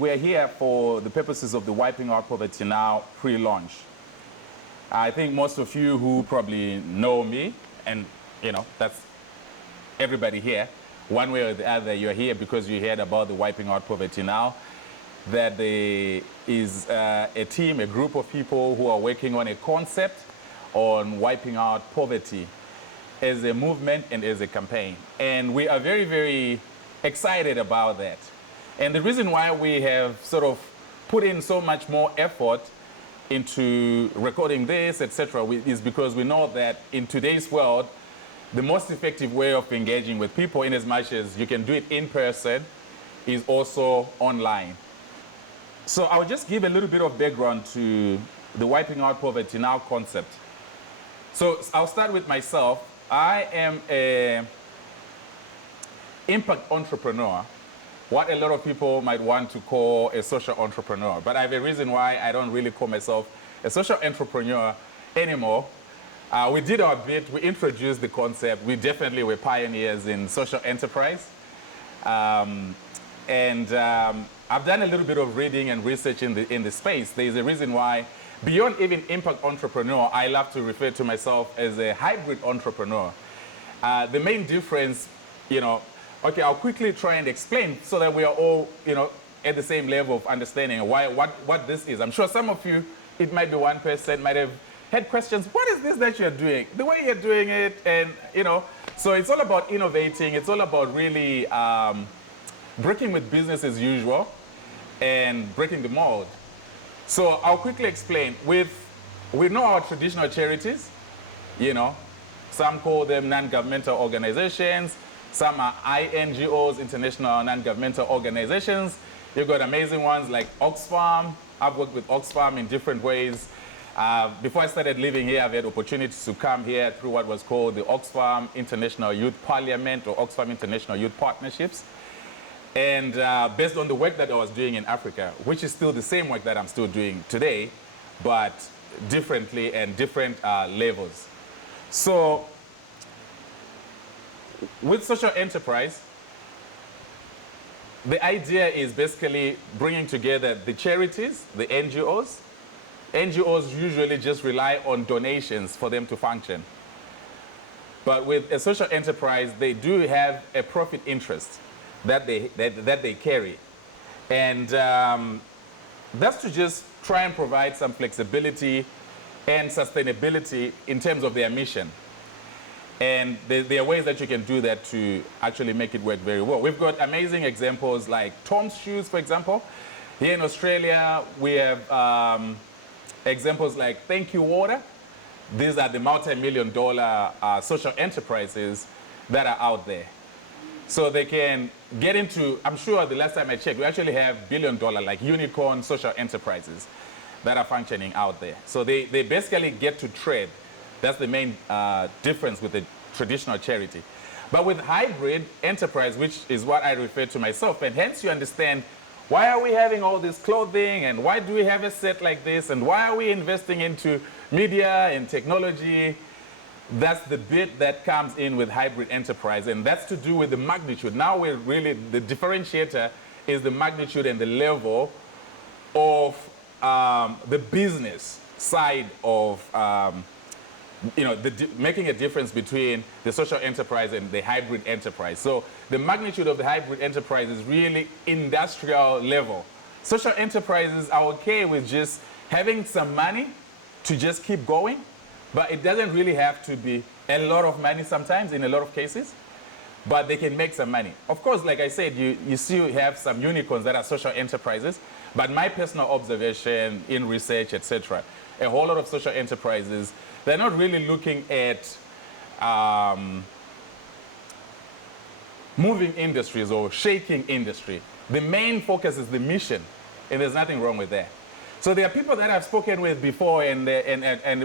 we're here for the purposes of the Wiping Out Poverty Now pre-launch. I think most of you who probably know me, and that's everybody here, one way or the other, you're here because you heard about the Wiping Out Poverty Now, that there is a team, a group of people who are working on a concept on wiping out poverty as a movement and as a campaign. And we are very, very excited about that. And the reason why we have sort of put in so much more effort into recording this, etc., is because we know that in today's world, the most effective way of engaging with people, in as much as you can do it in person, is also online. So I'll just give a little bit of background to the Wiping Out Poverty Now concept. So I'll start with myself. I am an impact entrepreneur, what a lot of people might want to call a social entrepreneur. But I have a reason why I don't really call myself a social entrepreneur anymore. We did our bit, we introduced the concept, we definitely were pioneers in social enterprise. I've done a little bit of reading and research in the space. There's a reason why, beyond even impact entrepreneur, I love to refer to myself as a hybrid entrepreneur. The main difference, okay, I'll quickly try and explain so that we are all, at the same level of understanding what this is. I'm sure some of you, it might be one person, might have had questions. What is this that you're doing? The way you're doing it, and so it's all about innovating. It's all about really breaking with business as usual and breaking the mold. So I'll quickly explain. We know our traditional charities, some call them non-governmental organizations, some are INGOs, international non-governmental organizations. You've got amazing ones like Oxfam. I've worked with Oxfam in different ways. Before I started living here, I've had opportunities to come here through what was called the Oxfam International Youth Parliament or Oxfam International Youth Partnerships. And based on the work that I was doing in Africa, which is still the same work that I'm still doing today, but differently and different levels. So with social enterprise, the idea is basically bringing together the charities, the NGOs. NGOs usually just rely on donations for them to function. But with a social enterprise, they do have a profit interest that they carry. And that's to just try and provide some flexibility and sustainability in terms of their mission. And there are ways that you can do that to actually make it work very well. We've got amazing examples like Tom's Shoes, for example. Here in Australia, we have examples like Thank You Water. These are the multi-million-dollar social enterprises that are out there. So they can get into, I'm sure the last time I checked, we actually have billion-dollar, like unicorn social enterprises that are functioning out there. So they basically get to trade. That's the main difference with the traditional charity. But with hybrid enterprise, which is what I refer to myself, and hence you understand why are we having all this clothing, and why do we have a set like this, and why are we investing into media and technology? That's the bit that comes in with hybrid enterprise, and that's to do with the magnitude. Now we're really, the differentiator is the magnitude and the level of the business side of making a difference between the social enterprise and the hybrid enterprise. So the magnitude of the hybrid enterprise is really industrial level. Social enterprises are okay with just having some money to just keep going, but it doesn't really have to be a lot of money sometimes in a lot of cases, but they can make some money. Of course, like I said, you still have some unicorns that are social enterprises, but my personal observation in research, etc., a whole lot of social enterprises, they're not really looking at moving industries or shaking industry. The main focus is the mission, and there's nothing wrong with that. So there are people that I've spoken with before, and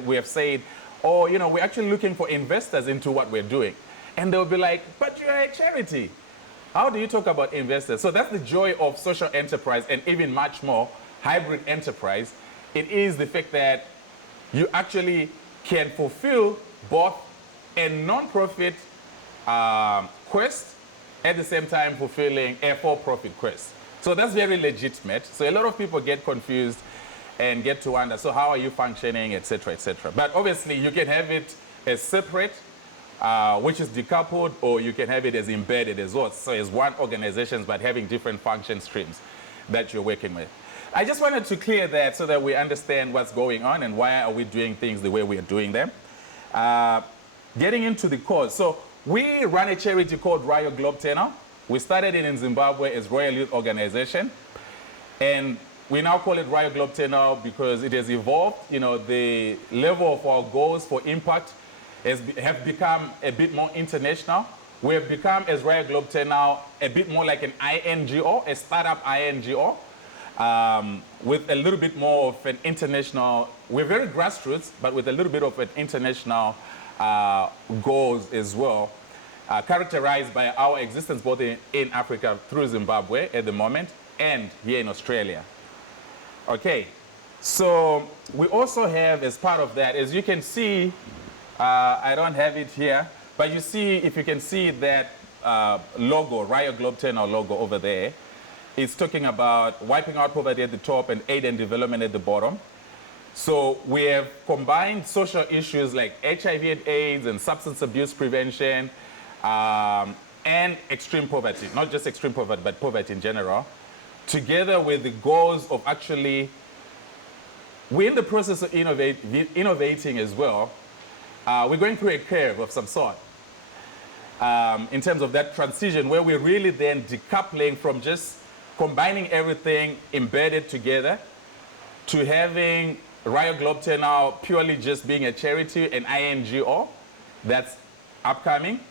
we have said, oh, we're actually looking for investors into what we're doing. And they'll be like, but you're a charity. How do you talk about investors? So that's the joy of social enterprise, and even much more hybrid enterprise. It is the fact that you actually can fulfill both a non-profit quest at the same time fulfilling a for-profit quest. So that's very legitimate. So a lot of people get confused and get to wonder, so how are you functioning, et cetera, et cetera. But obviously you can have it as separate, which is decoupled, or you can have it as embedded as well. So as one organization, but having different function streams that you're working with. I just wanted to clear that so that we understand what's going on and why are we doing things the way we are doing them. Getting into the cause. So we run a charity called Royal Globe Tenor. We started it in Zimbabwe as Royal Youth Organization. And we now call it Royal Globe Tenor because it has evolved. You know, the level of our goals for impact have become a bit more international. We have become, as Royal Globe Tenor, a bit more like an INGO, a startup INGO. With a little bit more of an international, we're very grassroots, but with a little bit of an international goals as well, characterized by our existence both in Africa through Zimbabwe at the moment and here in Australia. Okay, so we also have, as part of that, as you can see, I don't have it here, but you see, if you can see that logo, Royal Globe Tenor logo over there, it's talking about wiping out poverty at the top and aid and development at the bottom. So we have combined social issues like HIV and AIDS and substance abuse prevention and extreme poverty, not just extreme poverty, but poverty in general, together with the goals of actually, we're in the process of innovating as well. We're going through a curve of some sort in terms of that transition where we're really then decoupling from just combining everything embedded together to having Royal Globe Tenor purely just being a charity, an INGO that's upcoming.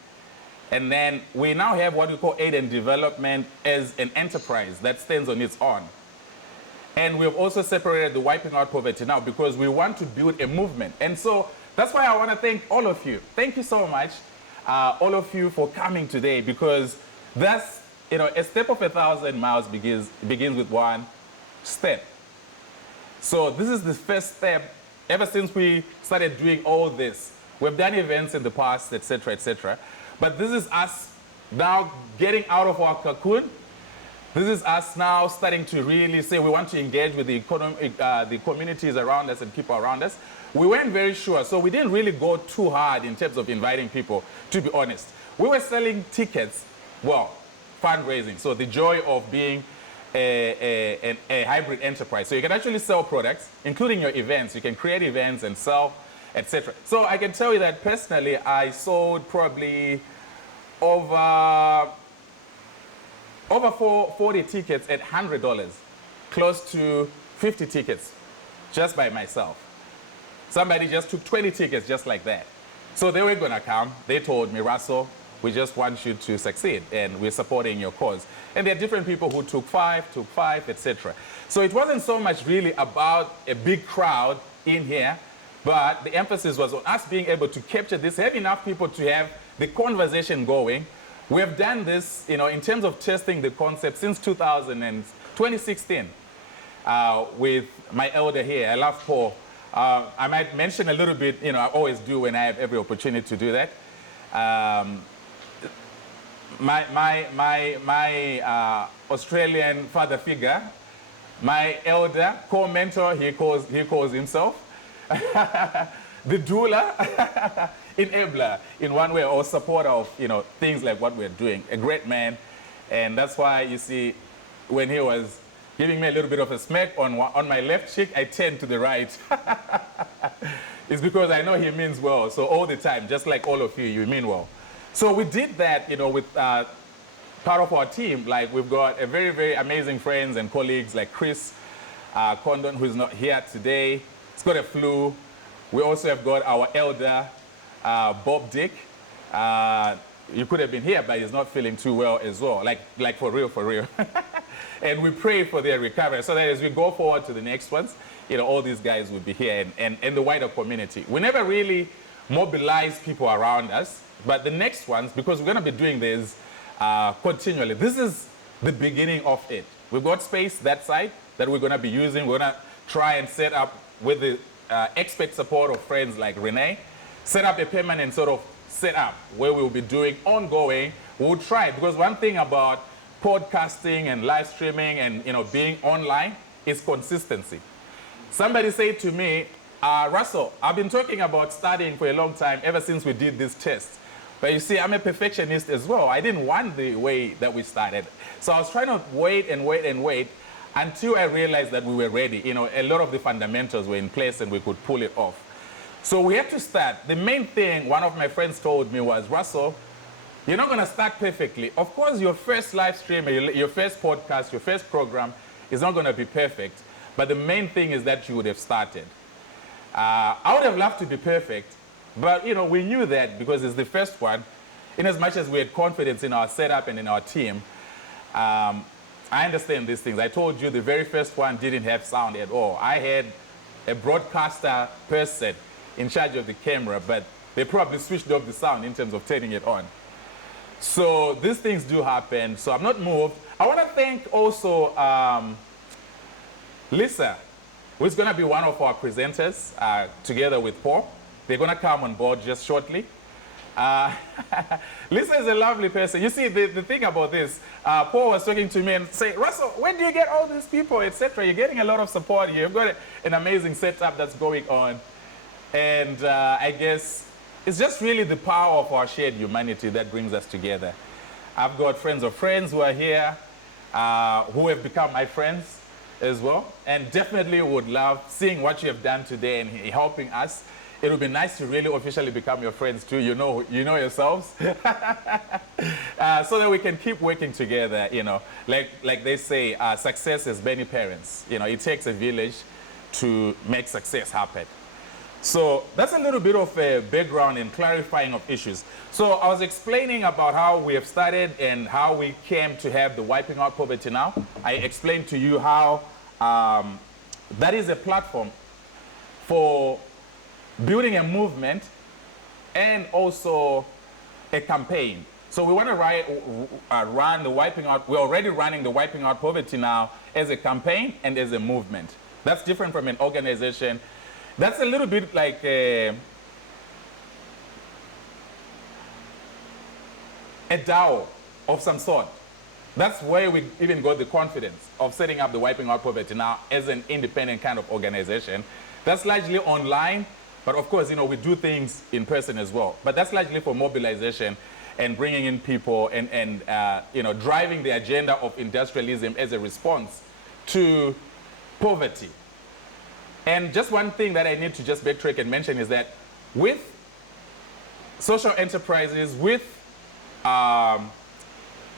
And then we now have what we call aid and development as an enterprise that stands on its own. And we've also separated the wiping out poverty now because we want to build a movement. And so that's why I want to thank all of you. Thank you so much, all of you, for coming today, because that's, you know, a step of 1,000 miles begins with one step. So this is the first step. Ever since we started doing all this, we've done events in the past, et cetera, et cetera. But this is us now getting out of our cocoon. This is us now starting to really say we want to engage with the communities around us and people around us. We weren't very sure, so we didn't really go too hard in terms of inviting people, to be honest. We were selling tickets, well, fundraising. So the joy of being a hybrid enterprise. So you can actually sell products, including your events. You can create events and sell, etc. So I can tell you that personally, I sold probably over 40 tickets at $100, close to 50 tickets just by myself. Somebody just took 20 tickets just like that. So they were gonna come. They told me, Russell, we just want you to succeed and we're supporting your cause. And there are different people who took five, etc. So it wasn't so much really about a big crowd in here, but the emphasis was on us being able to capture this, have enough people to have the conversation going. We have done this, you know, in terms of testing the concept since 2016 with my elder here. I love Paul. I might mention a little bit, you know, I always do when I have every opportunity to do that. My Australian father figure, my elder co-mentor, he calls himself, the doula, enabler in one way, or supporter of, you know, things like what we're doing. A great man, and that's why you see when he was giving me a little bit of a smack on my left cheek, I turned to the right. It's because I know he means well. So all the time, just like all of you, you mean well. So we did that, you know, with part of our team. Like we've got a very, very amazing friends and colleagues like Chris Condon, who's not here today. He's got a flu. We also have got our elder, Bob Dick. You could have been here, but he's not feeling too well as well. Like for real, for real. And we pray for their recovery so that as we go forward to the next ones, you know, all these guys will be here and the wider community. We never really mobilize people around us, but the next ones, because we're going to be doing this continually, this is the beginning of it. We've got space that side that we're going to be using. We're going to try and set up with the expert support of friends like Renee, set up a permanent sort of setup where we'll be doing ongoing. We'll try, because one thing about podcasting and live streaming and being online is consistency. Somebody said to me, Russell, I've been talking about studying for a long time ever since we did this test. But you see, I'm a perfectionist as well. I didn't want the way that we started. So I was trying to wait and wait and wait until I realized that we were ready. A lot of the fundamentals were in place and we could pull it off. So we had to start. The main thing one of my friends told me was, Russell, you're not going to start perfectly. Of course, your first live stream, your first podcast, your first program is not going to be perfect. But the main thing is that you would have started. I would have loved to be perfect, but we knew that because it's the first one. In as much as we had confidence in our setup and in our team, I understand these things. I told you the very first one didn't have sound at all. I had a broadcaster person in charge of the camera, but they probably switched off the sound in terms of turning it on. So these things do happen, so I'm not moved. I want to thank also Lisa, who's going to be one of our presenters together with Paul. They're going to come on board just shortly. Lisa is a lovely person. You see, the thing about this, Paul was talking to me and saying, Russell, where do you get all these people, etc.? You're getting a lot of support here. You've got an amazing setup that's going on. And I guess it's just really the power of our shared humanity that brings us together. I've got friends of friends who are here, who have become my friends as well, and definitely would love seeing what you have done today and helping us. It would be nice to really officially become your friends too. You know yourselves, so that we can keep working together. Like they say, success has many parents. It takes a village to make success happen. So that's a little bit of a background and clarifying of issues. So I was explaining about how we have started and how we came to have the Wiping Out Poverty Now. I explained to you how that is a platform for building a movement and also a campaign. So we want to run the Wiping Out. We're already running the Wiping Out Poverty Now as a campaign and as a movement. That's different from an organization. That's a little bit like a DAO of some sort. That's where we even got the confidence of setting up the Wiping Out Poverty Now as an independent kind of organization. That's largely online, but of course, we do things in person as well. But that's largely for mobilization and bringing in people and driving the agenda of industrialism as a response to poverty. And just one thing that I need to just backtrack and mention is that with social enterprises, with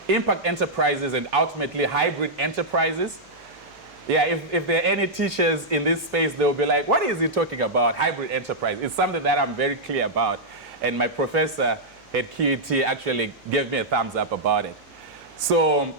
impact enterprises, and ultimately hybrid enterprises, if there are any teachers in this space, they'll be like, what is he talking about, hybrid enterprise? It's something that I'm very clear about. And my professor at QUT actually gave me a thumbs up about it. So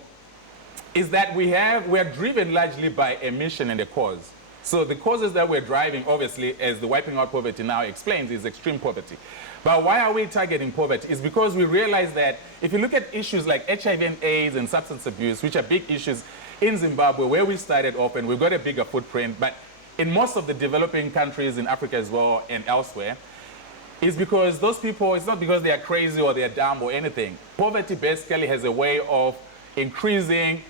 is that we're driven largely by a mission and a cause. So the causes that we're driving, obviously, as the Wiping Out Poverty Now explains, is extreme poverty. But why are we targeting poverty? It's because we realize that if you look at issues like HIV and AIDS and substance abuse, which are big issues in Zimbabwe, where we started off, and we've got a bigger footprint, but in most of the developing countries in Africa as well and elsewhere, is because those people, it's not because they are crazy or they're dumb or anything. Poverty basically has a way of increasing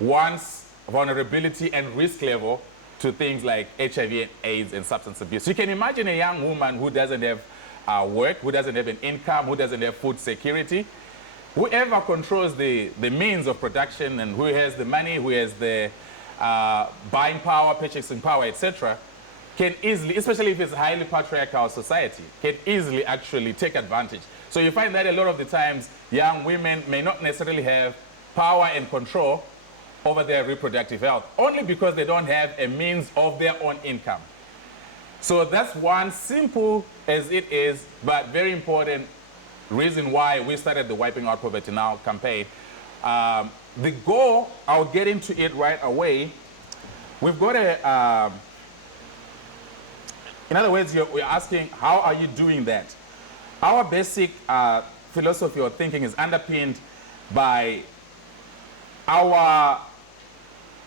one's vulnerability and risk level to things like HIV and AIDS and substance abuse. You can imagine a young woman who doesn't have work, who doesn't have an income, who doesn't have food security. Whoever controls the means of production and who has the money, who has the buying power, purchasing power, etc., can easily, especially if it's a highly patriarchal society, can easily actually take advantage. So you find that a lot of the times young women may not necessarily have power and control over their reproductive health, only because they don't have a means of their own income. So that's one simple as it is, but very important reason why we started the Wiping Out Poverty Now campaign. The goal, I'll get into it right away. We've got in other words, we're asking, how are you doing that? Our basic philosophy or thinking is underpinned by our,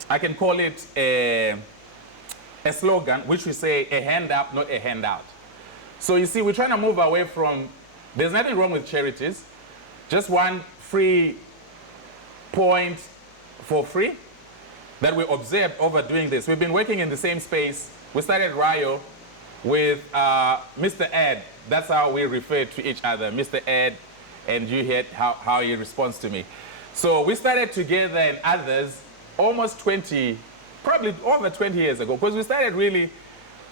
I can call it a slogan, which we say, a hand up, not a handout. So you see, we're trying to move away from, there's nothing wrong with charities, just one free point for free that we observed over doing this. We've been working in the same space. We started Rio with Mr. Ed. That's how we refer to each other, Mr. Ed, and you heard how he responds to me. So we started together and others almost 20, probably over 20 years ago, because we started really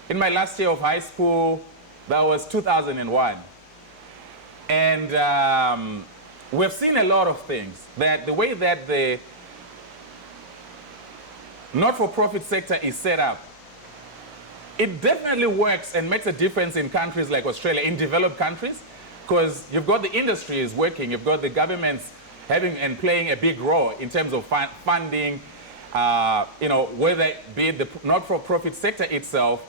in my last year of high school. That was 2001. And we've seen a lot of things, that the way that the not-for-profit sector is set up, it definitely works and makes a difference in countries like Australia, in developed countries, because you've got the industries working, you've got the governments having and playing a big role in terms of funding, whether it be the not-for-profit sector itself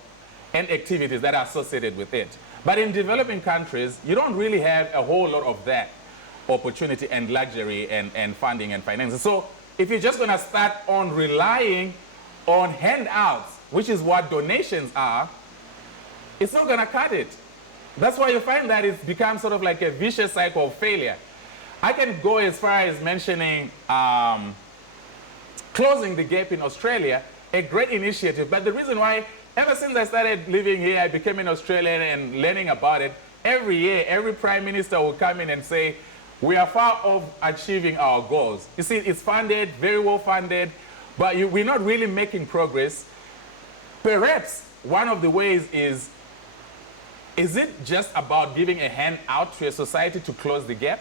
and activities that are associated with it. But in developing countries, you don't really have a whole lot of that opportunity and luxury and funding and finances. So if you're just going to start on relying on handouts, which is what donations are, it's not going to cut it. That's why you find that it's become sort of like a vicious cycle of failure. I can go as far as mentioning closing the gap in Australia, a great initiative. But the reason why, ever since I started living here, I became an Australian and learning about it, every year, every prime minister will come in and say, we are far off achieving our goals. You see, it's funded, very well funded, but we're not really making progress. Perhaps one of the ways is it just about giving a hand out to a society to close the gap?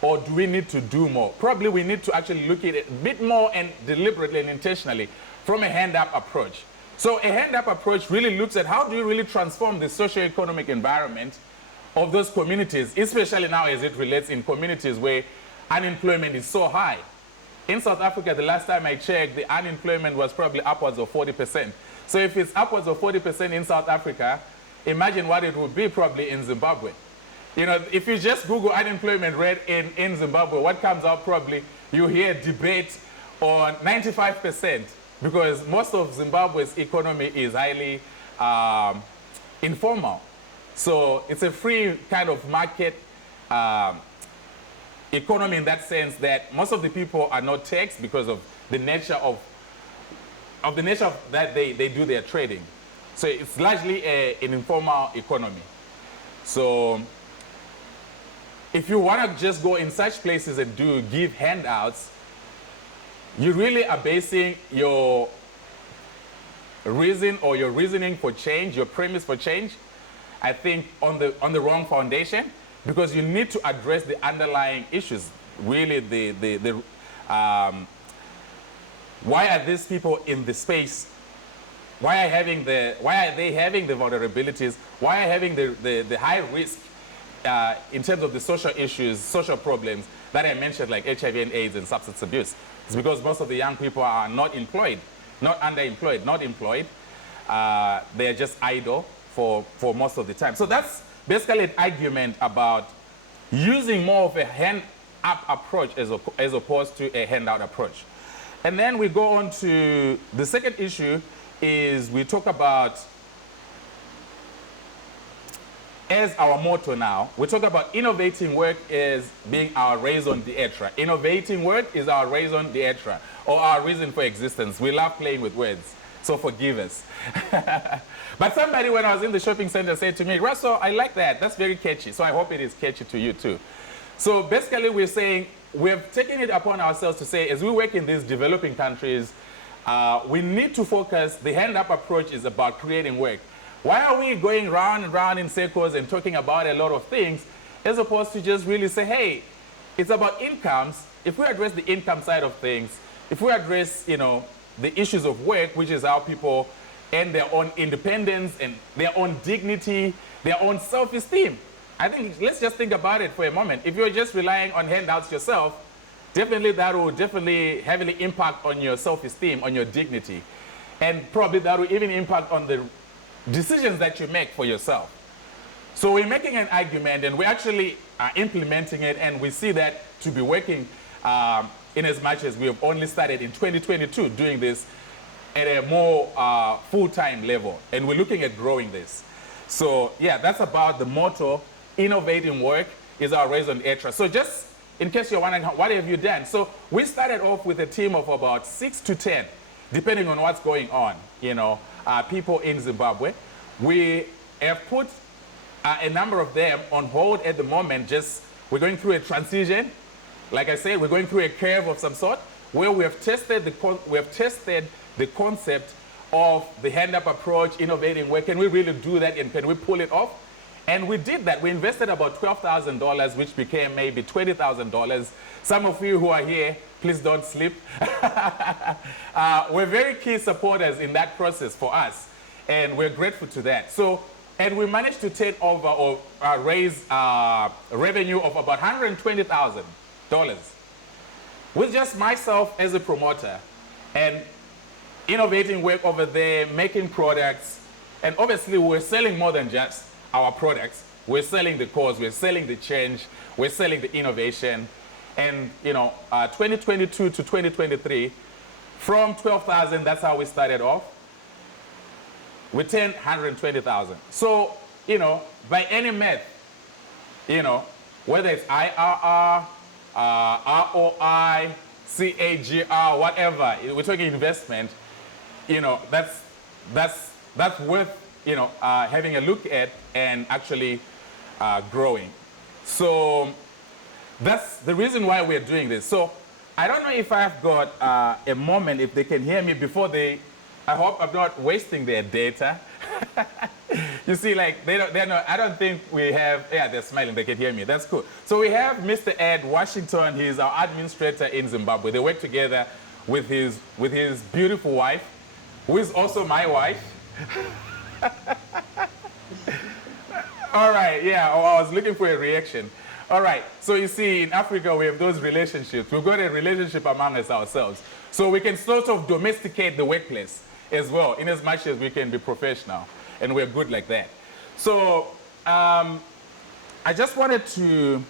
Or do we need to do more? Probably we need to actually look at it a bit more and deliberately and intentionally from a hand-up approach. So a hand-up approach really looks at how do you really transform the socio-economic environment of those communities, especially now as it relates in communities where unemployment is so high. In South Africa, the last time I checked, the unemployment was probably upwards of 40%. So if it's upwards of 40% in South Africa, imagine what it would be probably in Zimbabwe. You know, if you just Google unemployment rate in Zimbabwe, what comes out probably, you hear debate on 95%, because most of Zimbabwe's economy is highly informal. So it's a free kind of market economy in that sense, that most of the people are not taxed because of the nature of that they do their trading. So it's largely an informal economy. So if you want to just go in such places and give handouts, you really are basing your reason or your reasoning for change, your premise for change, I think on the wrong foundation, because you need to address the underlying issues. Really, why are these people in the space? Why are they having the vulnerabilities? Why are having the high risk in terms of the social issues, social problems that I mentioned, like HIV and AIDS and substance abuse? It's because most of the young people are not employed, not underemployed, not employed. They're just idle for most of the time. So that's basically an argument about using more of a hand-up approach as opposed to a handout approach. And then we go on to the second issue, is we talk about, as our motto now, we talk about innovating work as being our raison d'etre. Innovating work is our raison d'etre, or our reason for existence. We love playing with words, so forgive us. But somebody, when I was in the shopping center, said to me, Russell, I like that. That's very catchy. So I hope it is catchy to you too. So basically we're saying, we've taken it upon ourselves to say, as we work in these developing countries, we need to focus. The hand-up approach is about creating work. Why are we going round and round in circles and talking about a lot of things, as opposed to just really say, hey, it's about incomes. If we address the income side of things, if we address, the issues of work, which is how people earn their own independence and their own dignity, their own self-esteem. I think, let's just think about it for a moment. If you're just relying on handouts yourself, definitely that will heavily impact on your self-esteem, on your dignity. And probably that will even impact on the decisions that you make for yourself. So we're making an argument, and we actually are implementing it, and we see that to be working in as much as we have only started in 2022 doing this at a more full-time level, and we're looking at growing this. So yeah, that's about the motto. Innovating work is our raison d'etre. So just in case you're wondering, what have you done? So we started off with a team of about 6 to 10, depending on what's going on, people in Zimbabwe. We have put a number of them on hold at the moment. We're going through a transition. Like I said, we're going through a curve of some sort where we have tested the concept of the hand-up approach, innovating. Where can we really do that and can we pull it off? And we did that. We invested about $12,000, which became maybe $20,000. Some of you who are here, please don't sleep. We're very key supporters in that process for us, and we're grateful to that. And we managed to take over or raise revenue of about $120,000 with just myself as a promoter and innovating work over there, making products. And obviously, we're selling more than just our products. We're selling the cause, we're selling the change, we're selling the innovation. And 2022 to 2023, from 12,000, that's how we started off. We turned 120,000. So, by any math, whether it's IRR, ROI, CAGR, whatever, we're talking investment, that's worth having a look at and actually growing. So that's the reason why we're doing this. So I don't know if I've got a moment, if they can hear me before I hope I'm not wasting their data. You see, like, I don't think we have, yeah, they're smiling, they can hear me, that's cool. So we have Mr. Ed Washington, he's our administrator in Zimbabwe. They work together with his beautiful wife, who is also my wife. All right, yeah, I was looking for a reaction. All right, so you see, in Africa, we have those relationships. We've got a relationship among us ourselves. So we can sort of domesticate the workplace as well, in as much as we can be professional, and we're good like that. So I just wanted to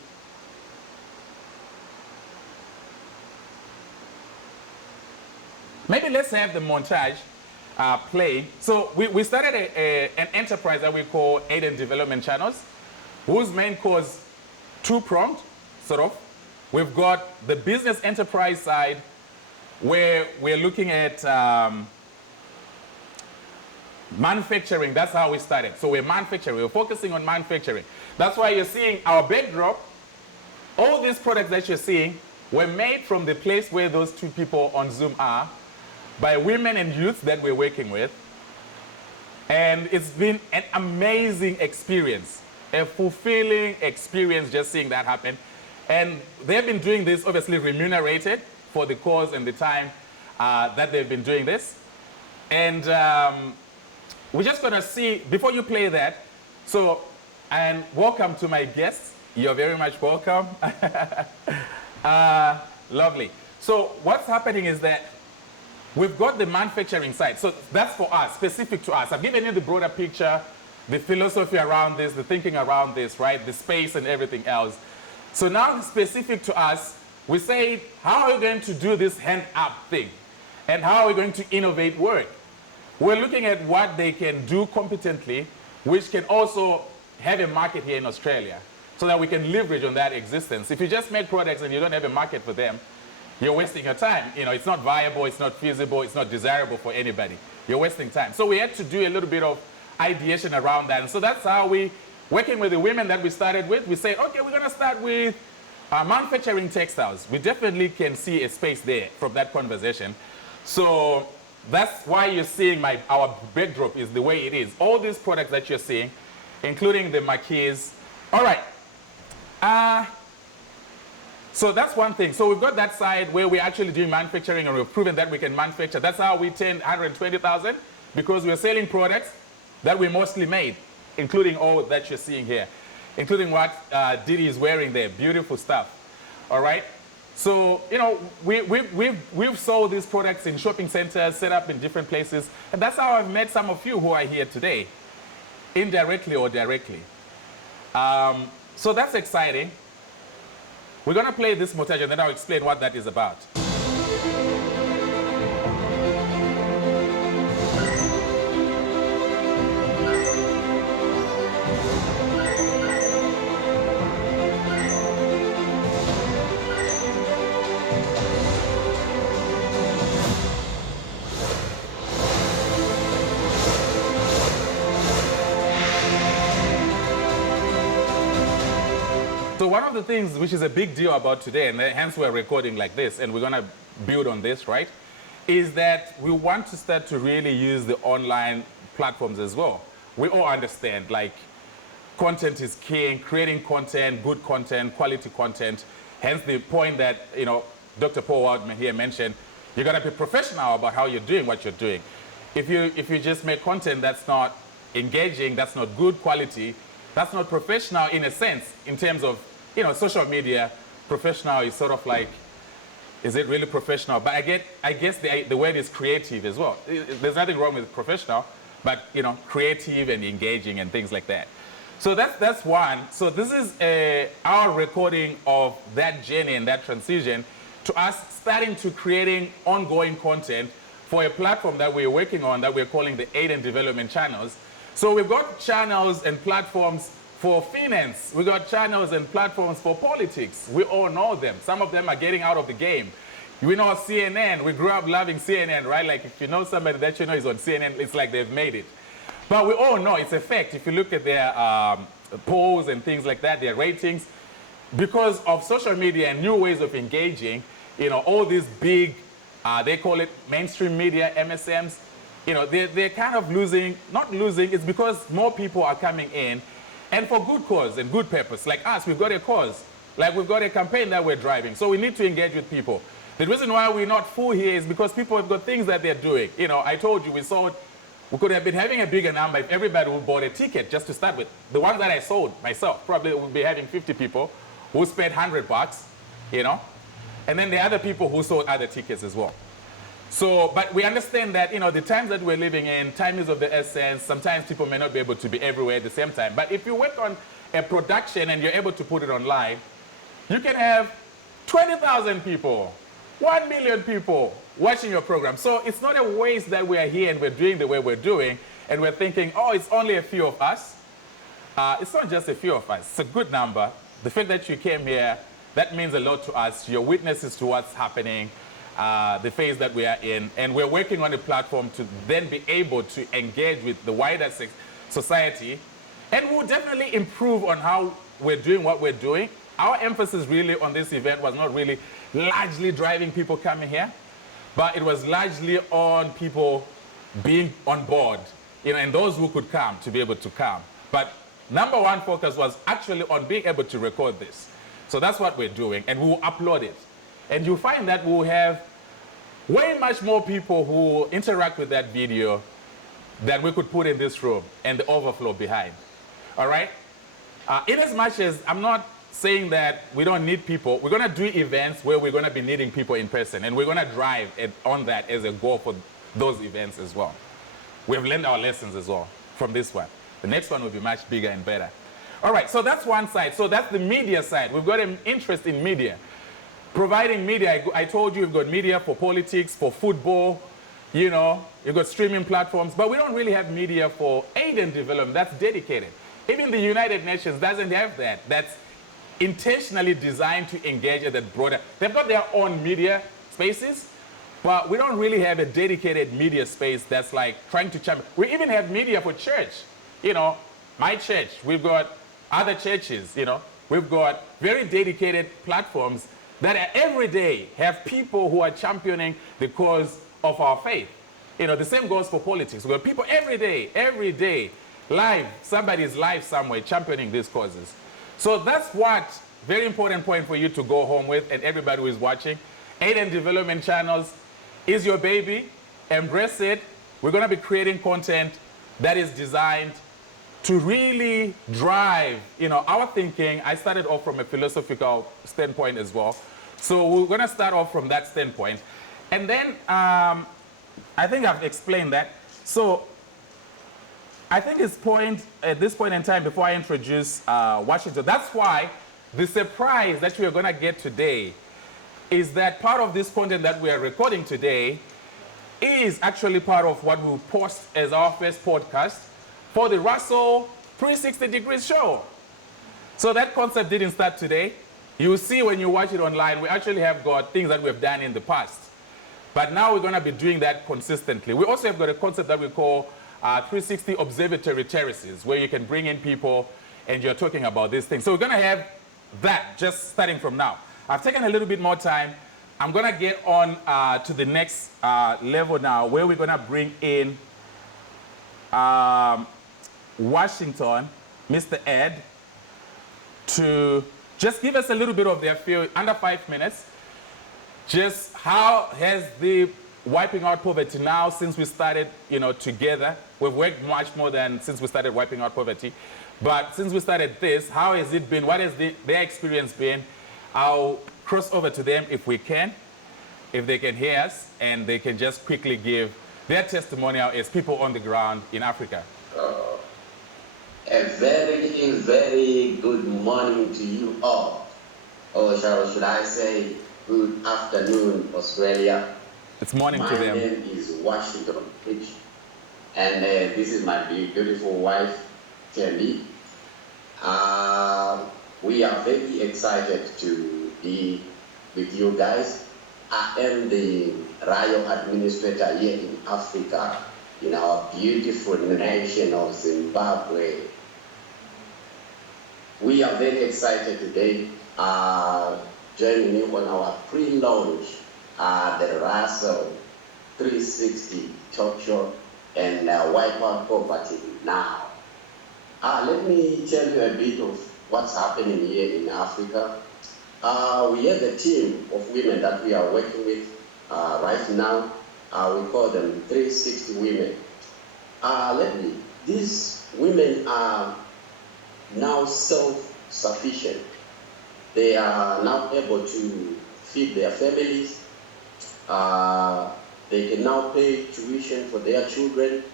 maybe let's have the montage play. So we started an enterprise that we call Aid Development Channels, whose main cause two-pronged, sort of. We've got the business enterprise side, where we're looking at manufacturing. That's how we started. So we're manufacturing. We're focusing on manufacturing. That's why you're seeing our backdrop. All these products that you're seeing were made from the place where those two people on Zoom are, by women and youth that we're working with. And it's been an amazing experience, a fulfilling experience just seeing that happen. And they've been doing this, obviously remunerated for the cause and the time that they've been doing this. And we're just gonna see, before you play that, and welcome to my guests. You're very much welcome. Lovely. So what's happening is that we've got the manufacturing side. So that's for us, specific to us. I've given you the broader picture, the philosophy around this, the thinking around this, right? The space and everything else. So now specific to us, we say, how are we going to do this hand-up thing? And how are we going to innovate work? We're looking at what they can do competently, which can also have a market here in Australia, so that we can leverage on that existence. If you just make products and you don't have a market for them, you're wasting your time. It's not viable, it's not feasible, it's not desirable for anybody. You're wasting time. So we had to do a little bit of ideation around that. And so that's how working with the women that we started with, we said, okay, we're gonna start with manufacturing textiles. We definitely can see a space there from that conversation. So that's why you're seeing our backdrop is the way it is. All these products that you're seeing, including the marquees. All right. So that's one thing. So we've got that side where we're actually doing manufacturing and we've proven that we can manufacture. That's how we turned 120,000, because we're selling products that we mostly made, including all that you're seeing here, including what Didi is wearing there. Beautiful stuff. All right. So, we've sold these products in shopping centers, set up in different places. And that's how I've met some of you who are here today, indirectly or directly. So that's exciting. We're going to play this montage and then I'll explain what that is about. So one of the things which is a big deal about today, and hence we're recording like this, and we're going to build on this, right, is that we want to start to really use the online platforms as well. We all understand, like, content is key, creating content, good content, quality content. Hence the point that, you know, Dr. Paul Waldman here mentioned, you got to be professional about how you're doing what you're doing. If you just make content that's not engaging, that's not good quality, that's not professional in a sense, in terms of, you know, social media. Professional is sort of like, is it really professional? But I guess the word is creative as well. There's nothing wrong with professional, but, you know, creative and engaging and things like that. So that's one. So this is our recording of that journey and that transition to us starting to creating ongoing content for a platform that we're working on that we're calling the Aid and Development Channels. So we've got channels and platforms for finance. We've got channels and platforms for politics. We all know them. Some of them are getting out of the game. We know CNN. We grew up loving CNN, right? Like, if you know somebody that you know is on CNN, it's like they've made it. But we all know it's a fact. If you look at their polls and things like that, their ratings, because of social media and new ways of engaging, you know, all these big, they call it mainstream media, MSMs, you know, they're kind of losing, not losing, it's because more people are coming in, and for good cause and good purpose. Like us, we've got a cause. Like, we've got a campaign that we're driving. So we need to engage with people. The reason why we're not full here is because people have got things that they're doing. You know, I told you we could have been having a bigger number if everybody would bought a ticket just to start with. The ones that I sold myself, probably would be having 50 people who spent $100, you know, and then the other people who sold other tickets as well. So, but we understand that, you know, the times that we're living in, time is of the essence. Sometimes people may not be able to be everywhere at the same time. But if you work on a production and you're able to put it online, you can have 20,000 people, 1 million people watching your program. So it's not a waste that we are here and we're doing the way we're doing, and we're thinking, oh, it's only a few of us. It's not just a few of us. It's a good number. The fact that you came here, that means a lot to us. Your witnesses to what's happening, the phase that we are in, and we're working on a platform to then be able to engage with the wider society, and we'll definitely improve on how we're doing what we're doing. Our emphasis really on this event was not really largely driving people coming here, but it was largely on people being on board, you know, and those who could come to be able to come. But number one focus was actually on being able to record this. So that's what we're doing, and we'll upload it. And you'll find that we'll have way much more people who interact with that video than we could put in this room and the overflow behind. All right? In as much as I'm not saying that we don't need people, we're going to do events where we're going to be needing people in person, and we're going to drive on that as a goal for those events as well. We have learned our lessons as well from this one. The next one will be much bigger and better. All right, so that's one side. So that's the media side. We've got an interest in media. Providing media, I told you we've got media for politics, for football, you know, you've got streaming platforms, but we don't really have media for aid and development that's dedicated. Even the United Nations doesn't have that. That's intentionally designed to engage at that broader. They've got their own media spaces, but we don't really have a dedicated media space that's like trying to champion. We even have media for church. You know, my church, we've got other churches, you know, we've got very dedicated platforms that are every day have people who are championing the cause of our faith. You know, the same goes for politics. We've got people every day, live, somebody's live somewhere championing these causes. So that's what, very important point for you to go home with, and everybody who is watching. Aid and Development Channels is your baby. Embrace it. We're going to be creating content that is designed to really drive, you know, our thinking. I started off from a philosophical standpoint as well. So we're going to start off from that standpoint. And then I think I've explained that. So I think it's at this point in time, before I introduce Washington, that's why the surprise that we are going to get today is that part of this content that we are recording today is actually part of what we'll post as our first podcast for the Russell 360 Degrees show. So that concept didn't start today. You'll see when you watch it online, we actually have got things that we've done in the past. But now we're going to be doing that consistently. We also have got a concept that we call 360 Observatory Terraces, where you can bring in people and you're talking about these things. So we're going to have that just starting from now. I've taken a little bit more time. I'm going to get on to the next level now, where we're going to bring in Washington, Mr. Ed, to just give us a little bit of their feel, under 5 minutes. Just how has the wiping out poverty now, since we started, together? We've worked much more than since we started wiping out poverty. But since we started this, how has it been? What has their experience been? I'll cross over to them if we can, if they can hear us, and they can just quickly give their testimonial as people on the ground in Africa. A very, very good morning to you all. Or should I say, good afternoon, Australia. It's morning to them. My name is Washington, and this is my beautiful wife, Kelly. We are very excited to be with you guys. I am the royal administrator here in Africa, in our beautiful nation of Zimbabwe. We are very excited today, joining you on our pre-launch, the Russell 360 talk show and Wipe Out Poverty Now. Let me tell you a bit of what's happening here in Africa. We have a team of women that we are working with right now. We call them 360 women. These women are now self-sufficient. They are now able to feed their families. They can now pay tuition for their children.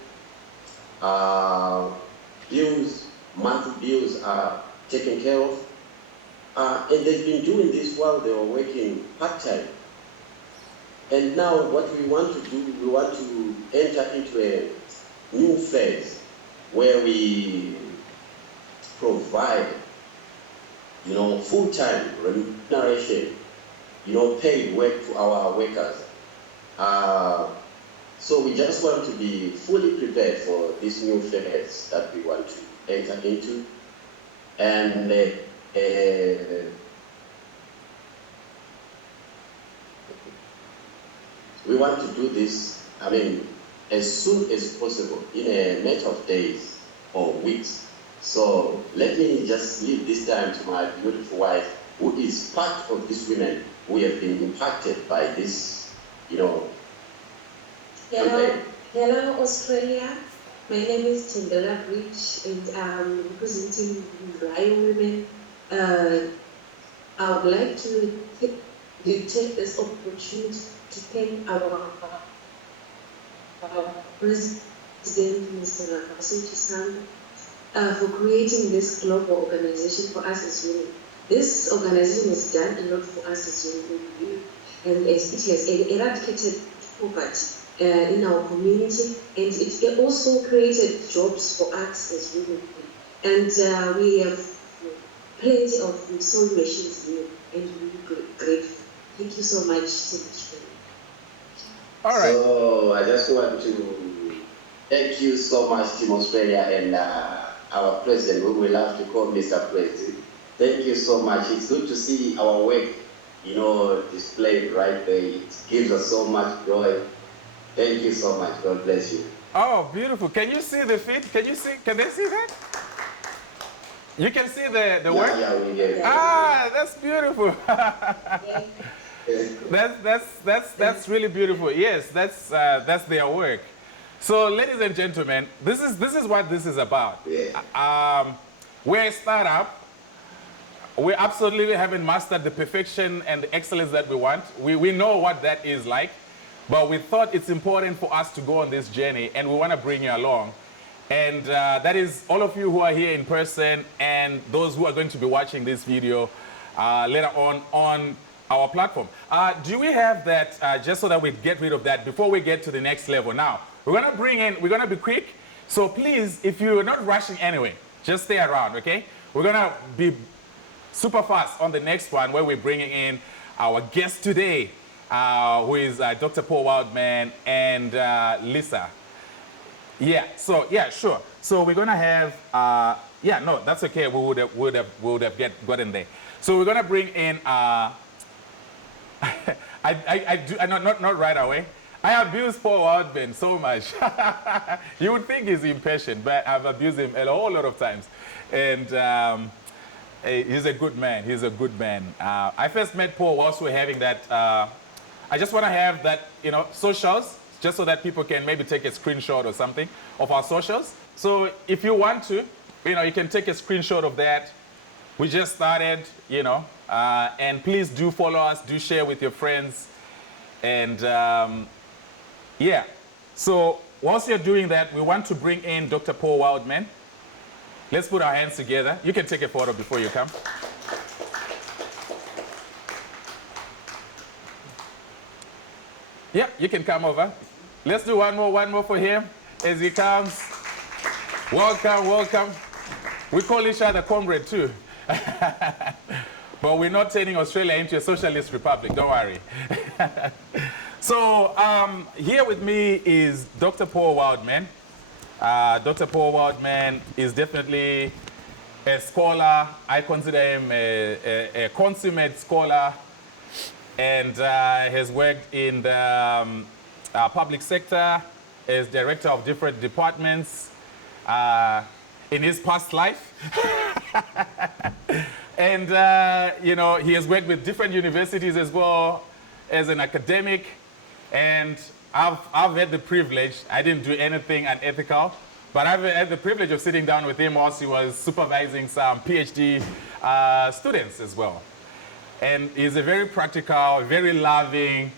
Monthly bills are taken care of. And they've been doing this while they were working part-time. And now what we want to do, we want to enter into a new phase where we provide, full-time remuneration, paid work to our workers. So we just want to be fully prepared for this new phase that we want to enter into. And we want to do this, as soon as possible, in a matter of days or weeks. So let me just leave this time to my beautiful wife, who is part of these women who have been impacted by this, Hello, Australia. My name is Tindela Bridge, and I'm representing Rai women. I would like to take this opportunity to thank our President, Mr. Nakasu, for creating this global organization for us as women. This organization has done a lot for us as women, and it has eradicated poverty in our community, and it also created jobs for us as women. And we have plenty of sewing machines here, and we're grateful. Thank you so much. All right. So I just want to thank you so much, Team Australia, and our president, who we love to call Mr. President. Thank you so much. It's good to see our work, displayed right there. It gives us so much joy. Thank you so much. God bless you. Oh, beautiful. Can you see the feet? Can they see that? You can see the work? Yeah, we get it. That's beautiful. That's really beautiful. Yes, that's their work. So, ladies and gentlemen, this is what this is about. Yeah. We're a startup. We absolutely haven't mastered the perfection and the excellence that we want. We know what that is like, but we thought it's important for us to go on this journey, and we want to bring you along. And that is all of you who are here in person and those who are going to be watching this video later on our platform. Do we have that, just so that we get rid of that before we get to the next level? Now, we're going to be quick. So please, if you're not rushing anyway, just stay around, okay? We're going to be super fast on the next one, where we're bringing in our guest today, who is Dr. Paul Wildman and Lisa. Yeah, sure. So we're going to have Yeah, no, that's okay. We would have gotten there. So we're gonna bring in. Not right away. I abuse Paul Wildman so much. You would think he's impatient, but I've abused him a whole lot of times. And he's a good man. He's a good man. I first met Paul whilst we were having that. I just want to have that, socials, just so that people can maybe take a screenshot or something of our socials. So if you want to, you can take a screenshot of that. We just started, and please do follow us, do share with your friends. And yeah, so whilst you're doing that, we want to bring in Dr. Paul Wildman. Let's put our hands together. You can take a photo before you come. Yeah, you can come over. Let's do one more for him as he comes. Welcome, welcome. We call each other comrade too. But we're not turning Australia into a socialist republic, don't worry. So here with me is Dr. Paul Wildman. Dr. Paul Wildman is definitely a scholar. I consider him a consummate scholar, and has worked in the public sector as director of different departments in his past life. And, he has worked with different universities as well as an academic. And I've had the privilege, I didn't do anything unethical, but I've had the privilege of sitting down with him whilst he was supervising some PhD students as well. And he's a very practical, very loving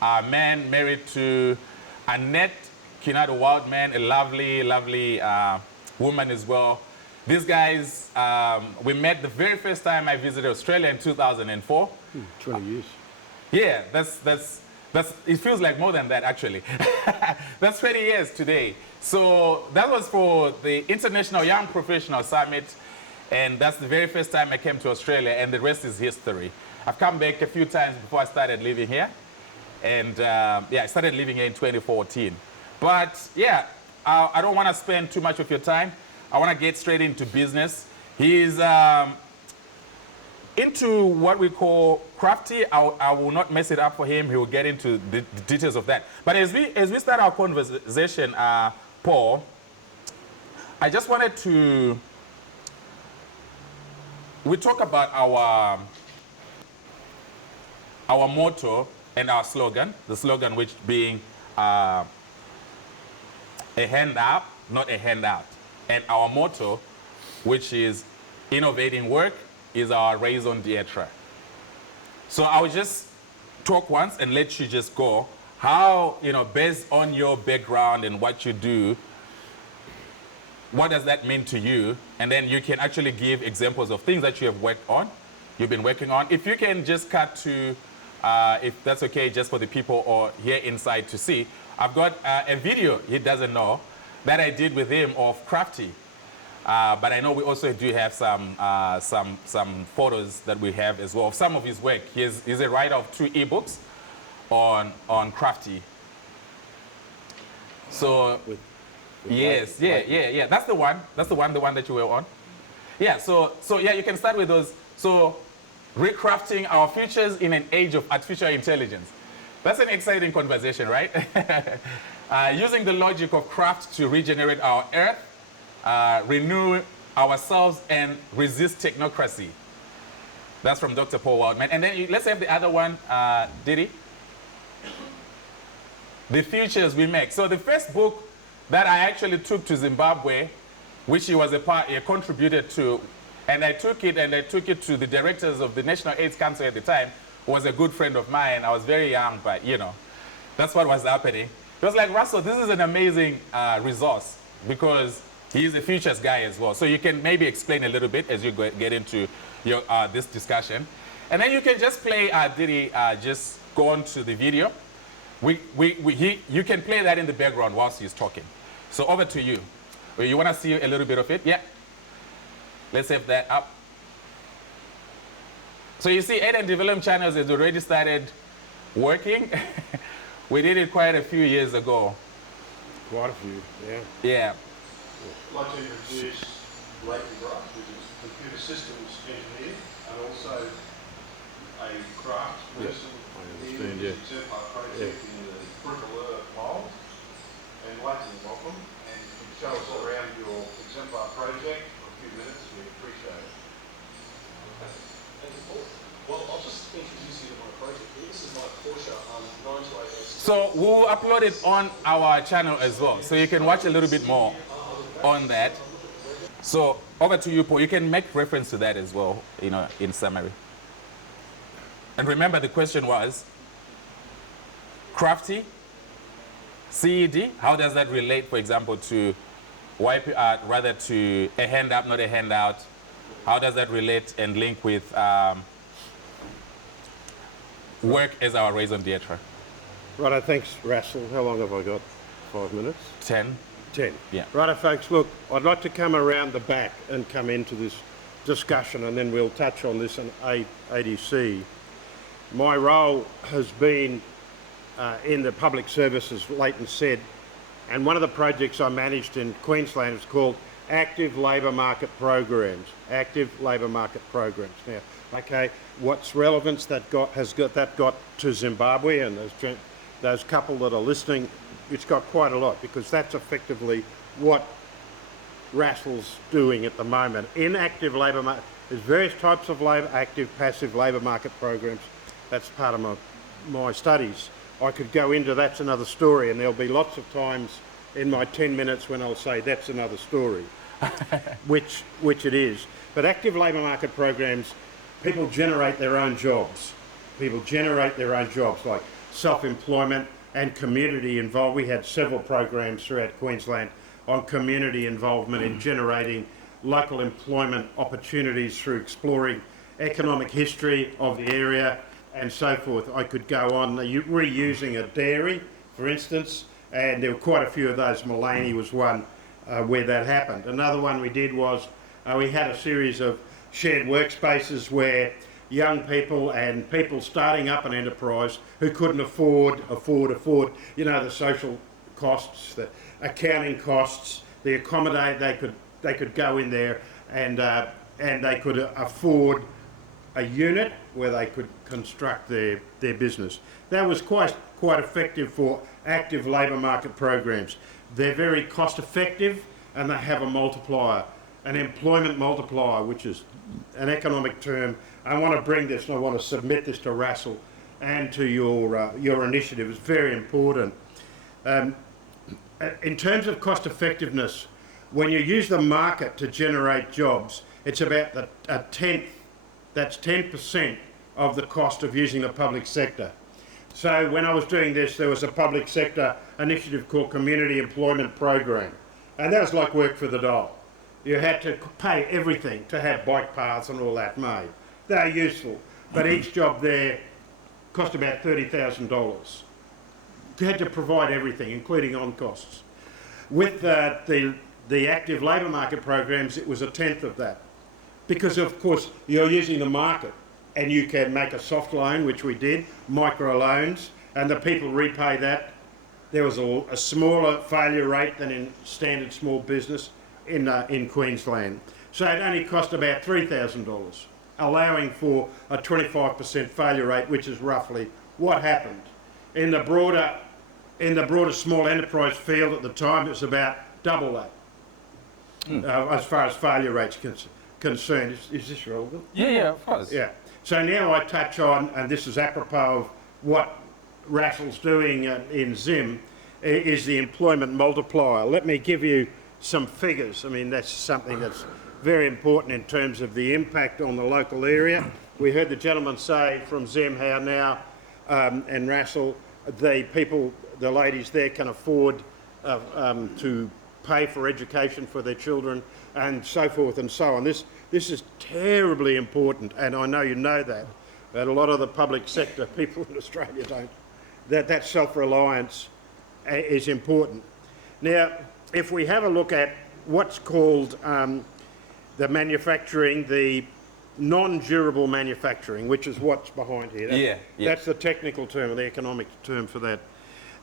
man, married to Annette Kinado Wildman, a lovely, lovely woman as well. These guys, we met the very first time I visited Australia in 2004. 20 years. Yeah, it feels like more than that, actually. That's 20 years today. So that was for the International Young Professional Summit, and that's the very first time I came to Australia, and the rest is history. I've come back a few times before I started living here, and I started living here in 2014. But yeah, I don't want to spend too much of your time. I want to get straight into business. He's into what we call crafty. I will not mess it up for him. He will get into the details of that. But as we start our conversation, Paul, I just wanted to, we talk about our motto and our slogan, the slogan which being a hand up, not a handout. And our motto, which is innovating work, is our raison d'etre. So I'll just talk once and let you just go. How, based on your background and what you do, what does that mean to you? And then you can actually give examples of things that you have you've been working on. If you can just cut to, if that's okay, just for the people or here inside to see, I've got a video he doesn't know that I did with him of Crafty. But I know we also do have some photos that we have as well of some of his work. He's a writer of 2 ebooks on Crafty. So yes, yeah. That's the one that you were on. Yeah. So yeah, you can start with those. So recrafting our futures in an age of artificial intelligence. That's an exciting conversation, right? Using the logic of craft to regenerate our earth, renew ourselves, and resist technocracy. That's from Dr. Paul Wildman. And then let's have the other one, Didi. The Futures We Make. So the first book that I actually took to Zimbabwe, which he was a contributed to, and I took it to the directors of the National AIDS Council at the time, who was a good friend of mine. I was very young, but that's what was happening. It was like, Russell, this is an amazing resource because he's a futures guy as well. So you can maybe explain a little bit as you get into your, this discussion. And then you can just play, Didi, just go on to the video. You can play that in the background whilst he's talking. So over to you. You want to see a little bit of it? Yeah. Let's have that up. So you see, Aid and Development Channels has already started working. We did it quite a few years ago. Quite a few, yeah. Yeah. I'd like to introduce Leighton Brush, which is computer systems engineer and also a crafts person in the exemplar project in the Brickleur mould. And Leighton, welcome, and you can show us around your exemplar project for a few minutes. We appreciate it. Thank you, Paul. Well, I'll just introduce you to my project here. This is my Porsche 928S. So we'll upload it on our channel as well, so you can watch a little bit more on that. So over to you, Paul. You can make reference to that as well, you know, in summary. And remember, the question was crafty, CED. How does that relate, for example, to rather to a hand up, not a handout? How does that relate and link with work as our raison d'etre? Righto, thanks, Russell. How long have I got? 5 minutes? 10. 10. Yeah. Righto, folks, look, I'd like to come around the back and come into this discussion, and then we'll touch on this in ADC. My role has been in the public service, as Leighton said, and one of the projects I managed in Queensland is called Active Labour Market Programs. Active Labour Market Programs. Now, okay, what's relevance that got to Zimbabwe and those couple that are listening? It's got quite a lot, because that's effectively what Russell's doing at the moment. In active labour market, there's various types of labour, active, passive labour market programs. That's part of my studies. I could go into that's another story, and there'll be lots of times in my 10 minutes when I'll say that's another story, which it is. But active labour market programs, people generate their own jobs. People generate their own jobs, like self-employment and community involved. We had several programs throughout Queensland on community involvement in generating local employment opportunities through exploring economic history of the area and so forth. I could go on. Reusing a dairy, for instance, and there were quite a few of those. Mullaney was one where that happened. Another one we did was we had a series of shared workspaces where young people and people starting up an enterprise who couldn't afford, you know, the social costs, the accounting costs, the accommodate, they could go in there and they could afford a unit where they could construct their business. That was quite effective for active labour market programs. They're very cost effective, and they have a multiplier, an employment multiplier, which is an economic term. I want to bring this, and I want to submit this to Russell and to your initiative. It's very important. In terms of cost effectiveness, when you use the market to generate jobs, it's about a tenth. That's 10% of the cost of using the public sector. So when I was doing this, there was a public sector initiative called Community Employment Program, and that was like work for the dollar. You had to pay everything to have bike paths and all that made. They're useful, but each job there cost about $30,000. You had to provide everything, including on costs. With the active labour market programs, it was a tenth of that. Because of course you're using the market, and you can make a soft loan, which we did, micro loans, and the people repay that. There was a smaller failure rate than in standard small business in Queensland. So it only cost about $3,000, allowing for a 25% failure rate, which is roughly what happened. In the broader small enterprise field at the time, it was about double that, as far as failure rates concerned. Is this relevant? Yeah, of course. Yeah. So now I touch on, and this is apropos of what Russell's doing in Zim, is the employment multiplier. Let me give you some figures. I mean, that's something that's very important in terms of the impact on the local area. We heard the gentleman say from Zim how now, and Russell, the ladies there can afford to pay for education for their children and so forth and so on. This is terribly important, and I know you know that, but a lot of the public sector people in Australia don't. That self-reliance is important. Now, if we have a look at what's called the manufacturing, the non-durable manufacturing, which is what's behind here. That's the technical term, or the economic term for that.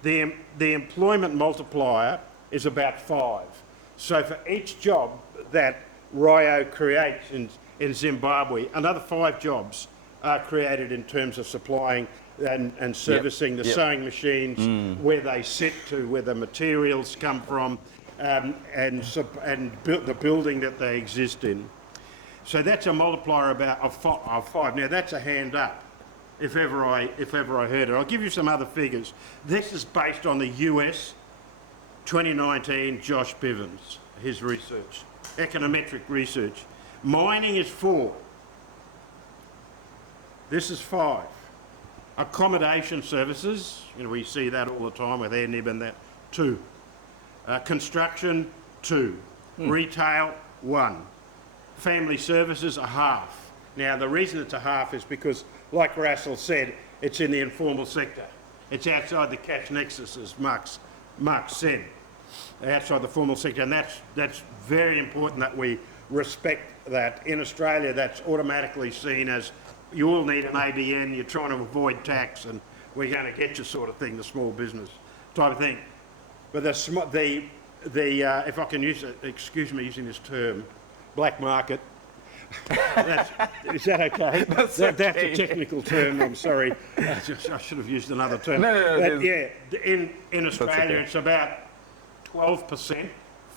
The employment multiplier is about 5. So for each job that Rio creates in Zimbabwe, another 5 jobs are created in terms of supplying and servicing the sewing machines, where they sit to, where the materials come from, and the building that they exist in. So that's a multiplier of 5. Now that's a hand up, if ever I heard it. I'll give you some other figures. This is based on the US 2019 Josh Bivens, his research, econometric research. Mining is 4. This is 5. Accommodation services, we see that all the time with Airnib and that, 2. Construction, 2. Retail, 1. Family services, a half. Now, the reason it's a half is because, like Russell said, it's in the informal sector. It's outside the cash nexus, as Mark said, outside the formal sector, and that's very important that we respect that. In Australia, that's automatically seen as you all need an ABN, you're trying to avoid tax, and we're going to get you sort of thing, the small business type of thing. But if I can excuse me using this term, black market. Is that okay? That's a technical term. I'm sorry. I should have used another term. No. But yeah, in Australia it's about 12%,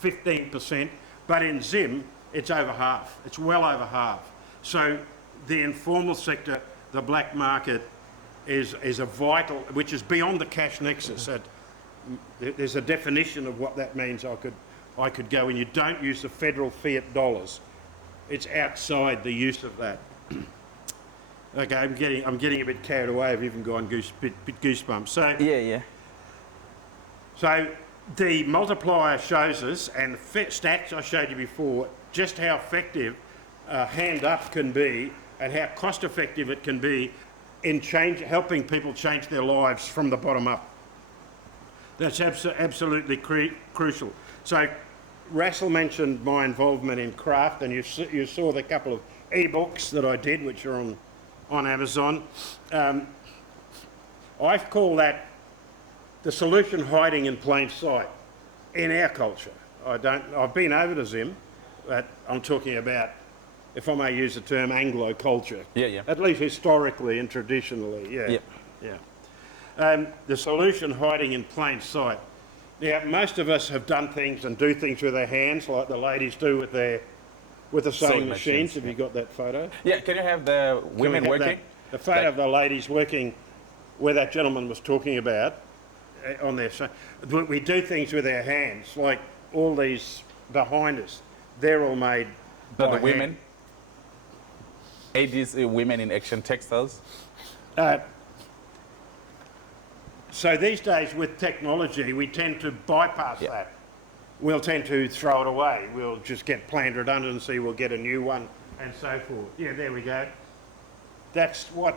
15%, but in Zim it's over half. It's well over half. So the informal sector, the black market, is a vital, which is beyond the cash nexus. There's a definition of what that means. I could go, and you don't use the federal fiat dollars. It's outside the use of that. Okay, I'm getting a bit carried away. I've even gone bit goosebumps. So Yeah. So the multiplier shows us, and the stats I showed you before, just how effective hand up can be, and how cost effective it can be in helping people change their lives from the bottom up. That's absolutely crucial. So Russell mentioned my involvement in craft, and you saw the couple of ebooks that I did, which are on Amazon. I call that the solution hiding in plain sight in our culture. I've been over to Zim, but I'm talking about, if I may use the term, Anglo culture. Yeah. At least historically and traditionally, yeah. The solution hiding in plain sight. Now, most of us have done things and do things with their hands, like the ladies do with the sewing machines. Have you got that photo? Yeah, can you have the women working? The photo of the ladies working where that gentleman was talking about on their... We do things with our hands, like all these behind us. They're all made by The women? hand. ADs, Women in Action Textiles? So these days with technology, we tend to bypass that. We'll tend to throw it away. We'll just get planned redundancy, we'll get a new one, and so forth. Yeah, there we go. That's what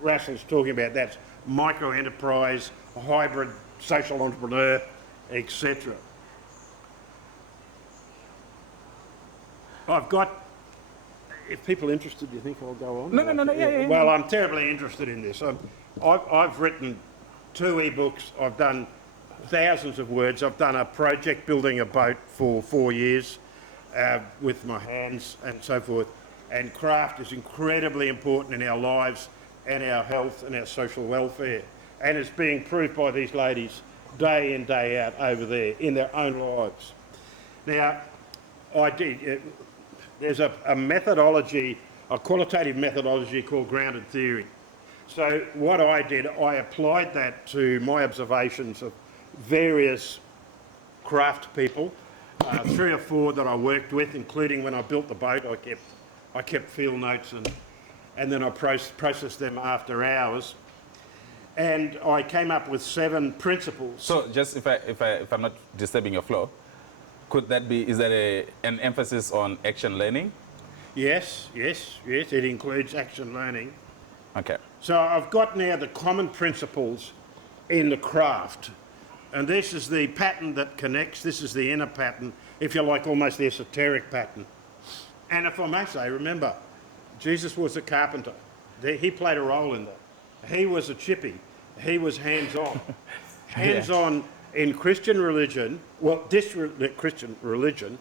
Russell's talking about. That's micro-enterprise, hybrid social entrepreneur, etc. I've got... If people are interested, do you think I'll go on? No, yeah. Well, I'm terribly interested in this. I've written 2 ebooks. I've done thousands of words. I've done a project building a boat for 4 years with my hands and so forth. And craft is incredibly important in our lives and our health and our social welfare. And it's being proved by these ladies day in, day out over there in their own lives. Now, there's a methodology, a qualitative methodology called grounded theory. So what I did, I applied that to my observations of various craft people, 3 or 4 that I worked with, including when I built the boat. I kept field notes and then I processed them after hours. And I came up with 7 principles. So just if I'm not disturbing your flow, could that be, is there an emphasis on action learning? Yes, it includes action learning. Okay. So I've got now the common principles in the craft. And this is the pattern that connects. This is the inner pattern, if you like, almost the esoteric pattern. And if I may say, remember, Jesus was a carpenter. He played a role in that. He was a chippy. He was hands-on. Hands-on in Christian religion. Well, this Christian religion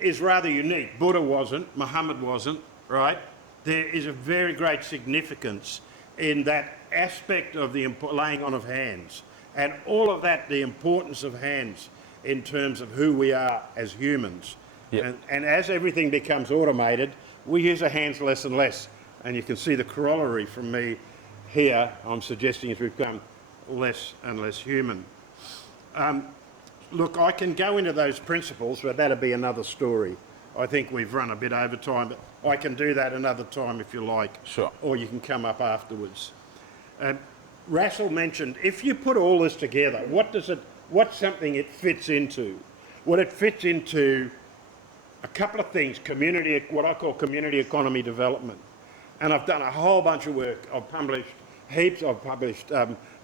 is rather unique. Buddha wasn't, Muhammad wasn't, right? There is a very great significance in that aspect of the laying on of hands. And all of that, the importance of hands in terms of who we are as humans. Yep. And as everything becomes automated, we use our hands less and less. And you can see the corollary from me here, I'm suggesting as we become less and less human. Look, I can go into those principles, but that'll be another story. I think we've run a bit over time, but I can do that another time if you like. Sure. Or you can come up afterwards. Russell mentioned, if you put all this together, what's something it fits into? Well, it fits into a couple of things, what I call community economy development. And I've done a whole bunch of work. I've published heaps. I've published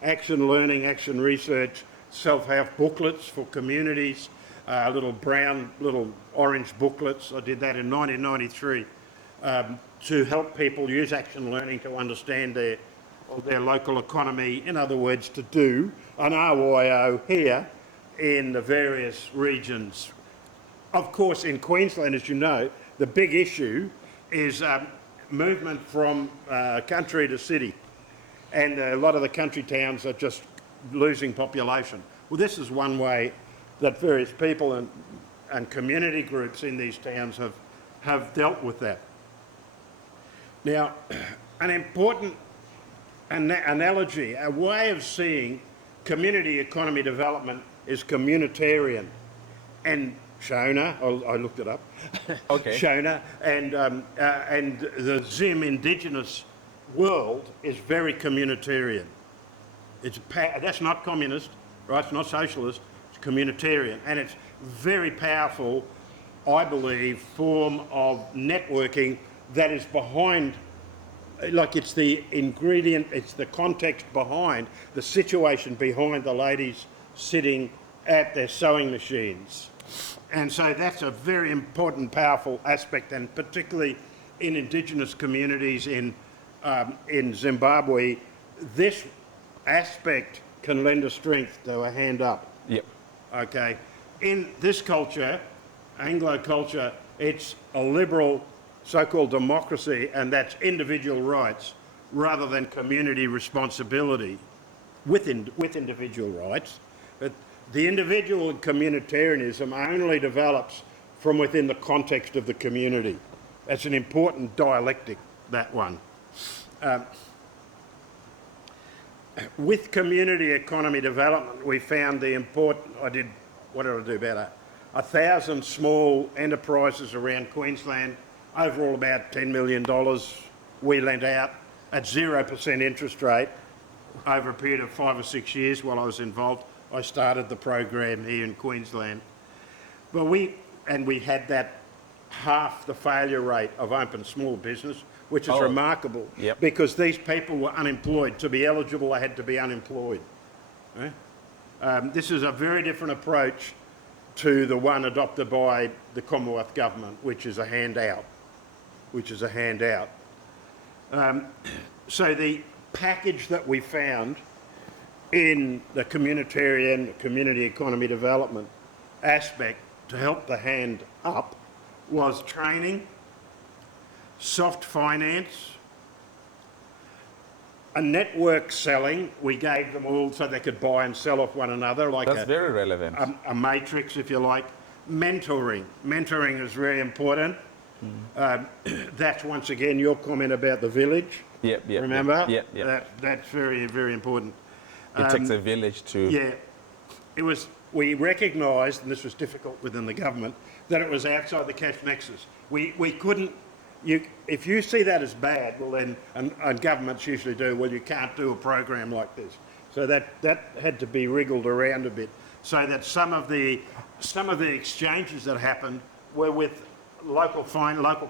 action learning, action research, self-help booklets for communities, little orange booklets. I did that in 1993 to help people use action learning to understand their local economy. In other words, to do an RYO here in the various regions. Of course, in Queensland, as you know, the big issue is movement from country to city. And a lot of the country towns are just losing population. Well, this is one way that various people and community groups in these towns have dealt with that. Now, an important analogy, a way of seeing community economy development is communitarian. And Shona, I looked it up. Okay. Shona and the Zim indigenous world is very communitarian. That's not communist, right? It's not socialist. It's communitarian, and it's very powerful, I believe, form of networking that is behind. Like it's the ingredient, it's the context behind, the situation behind the ladies sitting at their sewing machines. And so that's a very important, powerful aspect, and particularly in indigenous communities in Zimbabwe, this aspect can lend a strength to a hand up. Yep. Okay. In this culture, Anglo culture, it's a liberal so-called democracy, and that's individual rights rather than community responsibility with individual rights. But the individual and communitarianism only develops from within the context of the community. That's an important dialectic, that one. With community economy development, we found the important, what did I do, about 1,000 small enterprises around Queensland, overall about $10 million we lent out at 0% interest rate over a period of 5 or 6 years while I was involved. I started the program here in Queensland. But we had that half the failure rate of open small business, which is remarkable. Yep. Because these people were unemployed. To be eligible, they had to be unemployed. Right? This is a very different approach to the one adopted by the Commonwealth Government, which is a handout. So the package that we found in the community economy development aspect to help the hand up was training, soft finance, a network selling. We gave them all so they could buy and sell off one another, like That's very relevant. a matrix, if you like. Mentoring is very important. That's once again your comment about the village. Yep. Remember? Yep. That's very, very important. It takes a village to... Yeah. We recognised, and this was difficult within the government, that it was outside the cash nexus. We couldn't... if you see that as bad, well then, and governments usually do, well, you can't do a program like this. So that had to be wriggled around a bit, so that some of the exchanges that happened were with local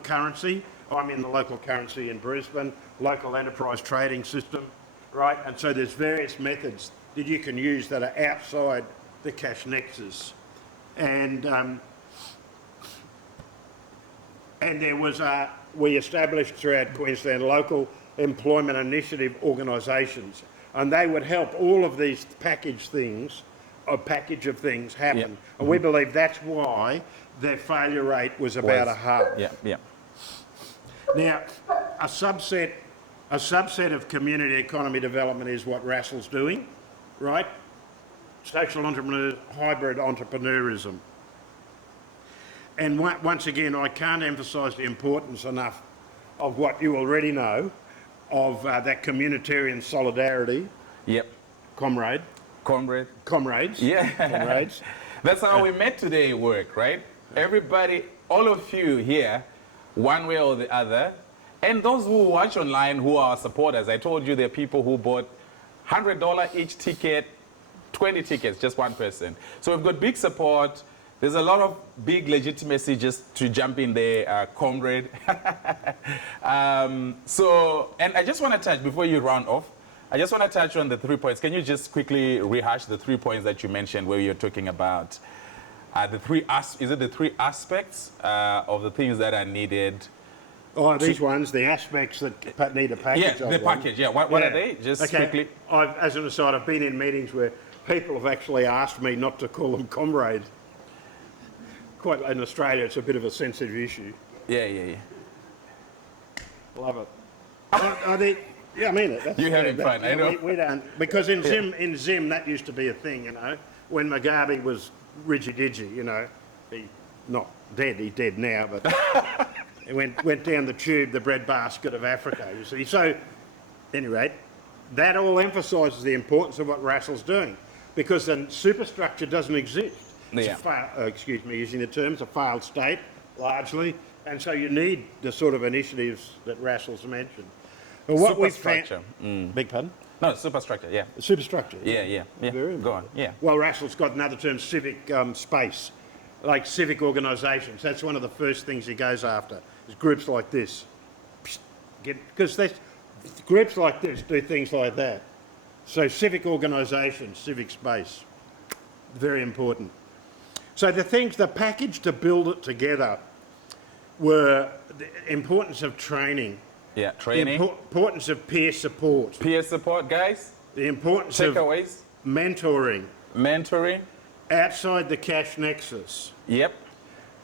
currency. I'm in the local currency in Brisbane, local enterprise trading system, right? And so there's various methods that you can use that are outside the cash nexus. And there was we established throughout Queensland local employment initiative organisations, and they would help all of these package of things happen. Yep. And we believe that's why their failure rate was about a half. Yeah, yeah. Now, a subset of community economy development is what Russell's doing, right? Social entrepreneur, hybrid entrepreneurism. And once again, I can't emphasise the importance enough of what you already know of that communitarian solidarity. Yep. Comrades. Yeah. Comrades. That's how we met today at work, right? Everybody, all of you here, one way or the other, and those who watch online who are supporters. I told you there are people who bought $100 each ticket, 20 tickets, just one person. So we've got big support. There's a lot of big legitimacy just to jump in there, comrade. And I just want to touch, before you round off, I just want to touch on the 3 points. Can you just quickly rehash the 3 points that you mentioned where you're talking about the three aspects of the things that are needed? Oh, these ones, the aspects that need a package. Yeah, the package, yeah. What are they? Just quickly. As an aside, I've been in meetings where people have actually asked me not to call them comrades. Quite in Australia, it's a bit of a sensitive issue. Yeah. Love it. Yeah, I mean it. You're having fun, I know. We don't, because in Zim that used to be a thing, you know, when Mugabe was ridgy-diggy, you know, he's not dead, he's dead now, but he went down the tube, the breadbasket of Africa, you see. So, at any rate, that all emphasises the importance of what Russell's doing, because the superstructure doesn't exist. Yeah. It's using the term, it's a failed state, largely, and so you need the sort of initiatives that Russell's mentioned. But what Superstructure. Beg pardon? No, superstructure, yeah. Superstructure. Yeah. Very Go on, yeah. Well, Russell's got another term, civic space, like civic organisations. That's one of the first things he goes after, is groups like this. Because groups like this do things like that. So civic organisations, civic space, very important. So the package to build it together were the importance of training. Yeah, training. The importance of peer support. Peer support, guys. The importance Takeaways. of mentoring. Mentoring. Outside the cash nexus. Yep.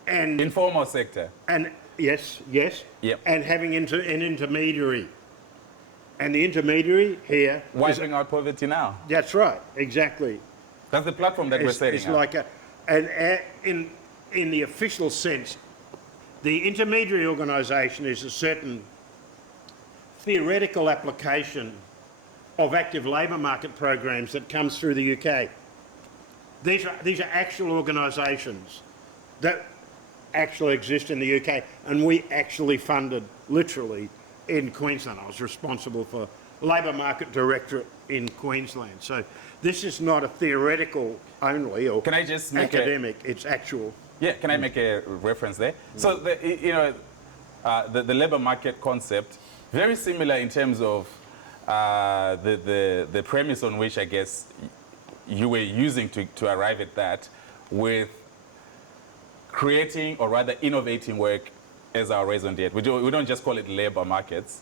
And informal sector. And yes. Yep. And having an intermediary. And the intermediary here wiping out poverty now. That's right, exactly. That's the platform that we're setting up. In the official sense, the intermediary organisation is a certain theoretical application of active labour market programs that comes through the UK. These are actual organisations that actually exist in the UK, and we actually funded, literally, in Queensland. I was responsible for Labour Market Directorate in Queensland. So this is not a theoretical only or can I just make academic, it's actual. Yeah, can I make a reference there? So, the labour market concept, very similar in terms of the premise on which I guess you were using to arrive at that, with creating or rather innovating work as our raison d'etre. We don't just call it labour markets,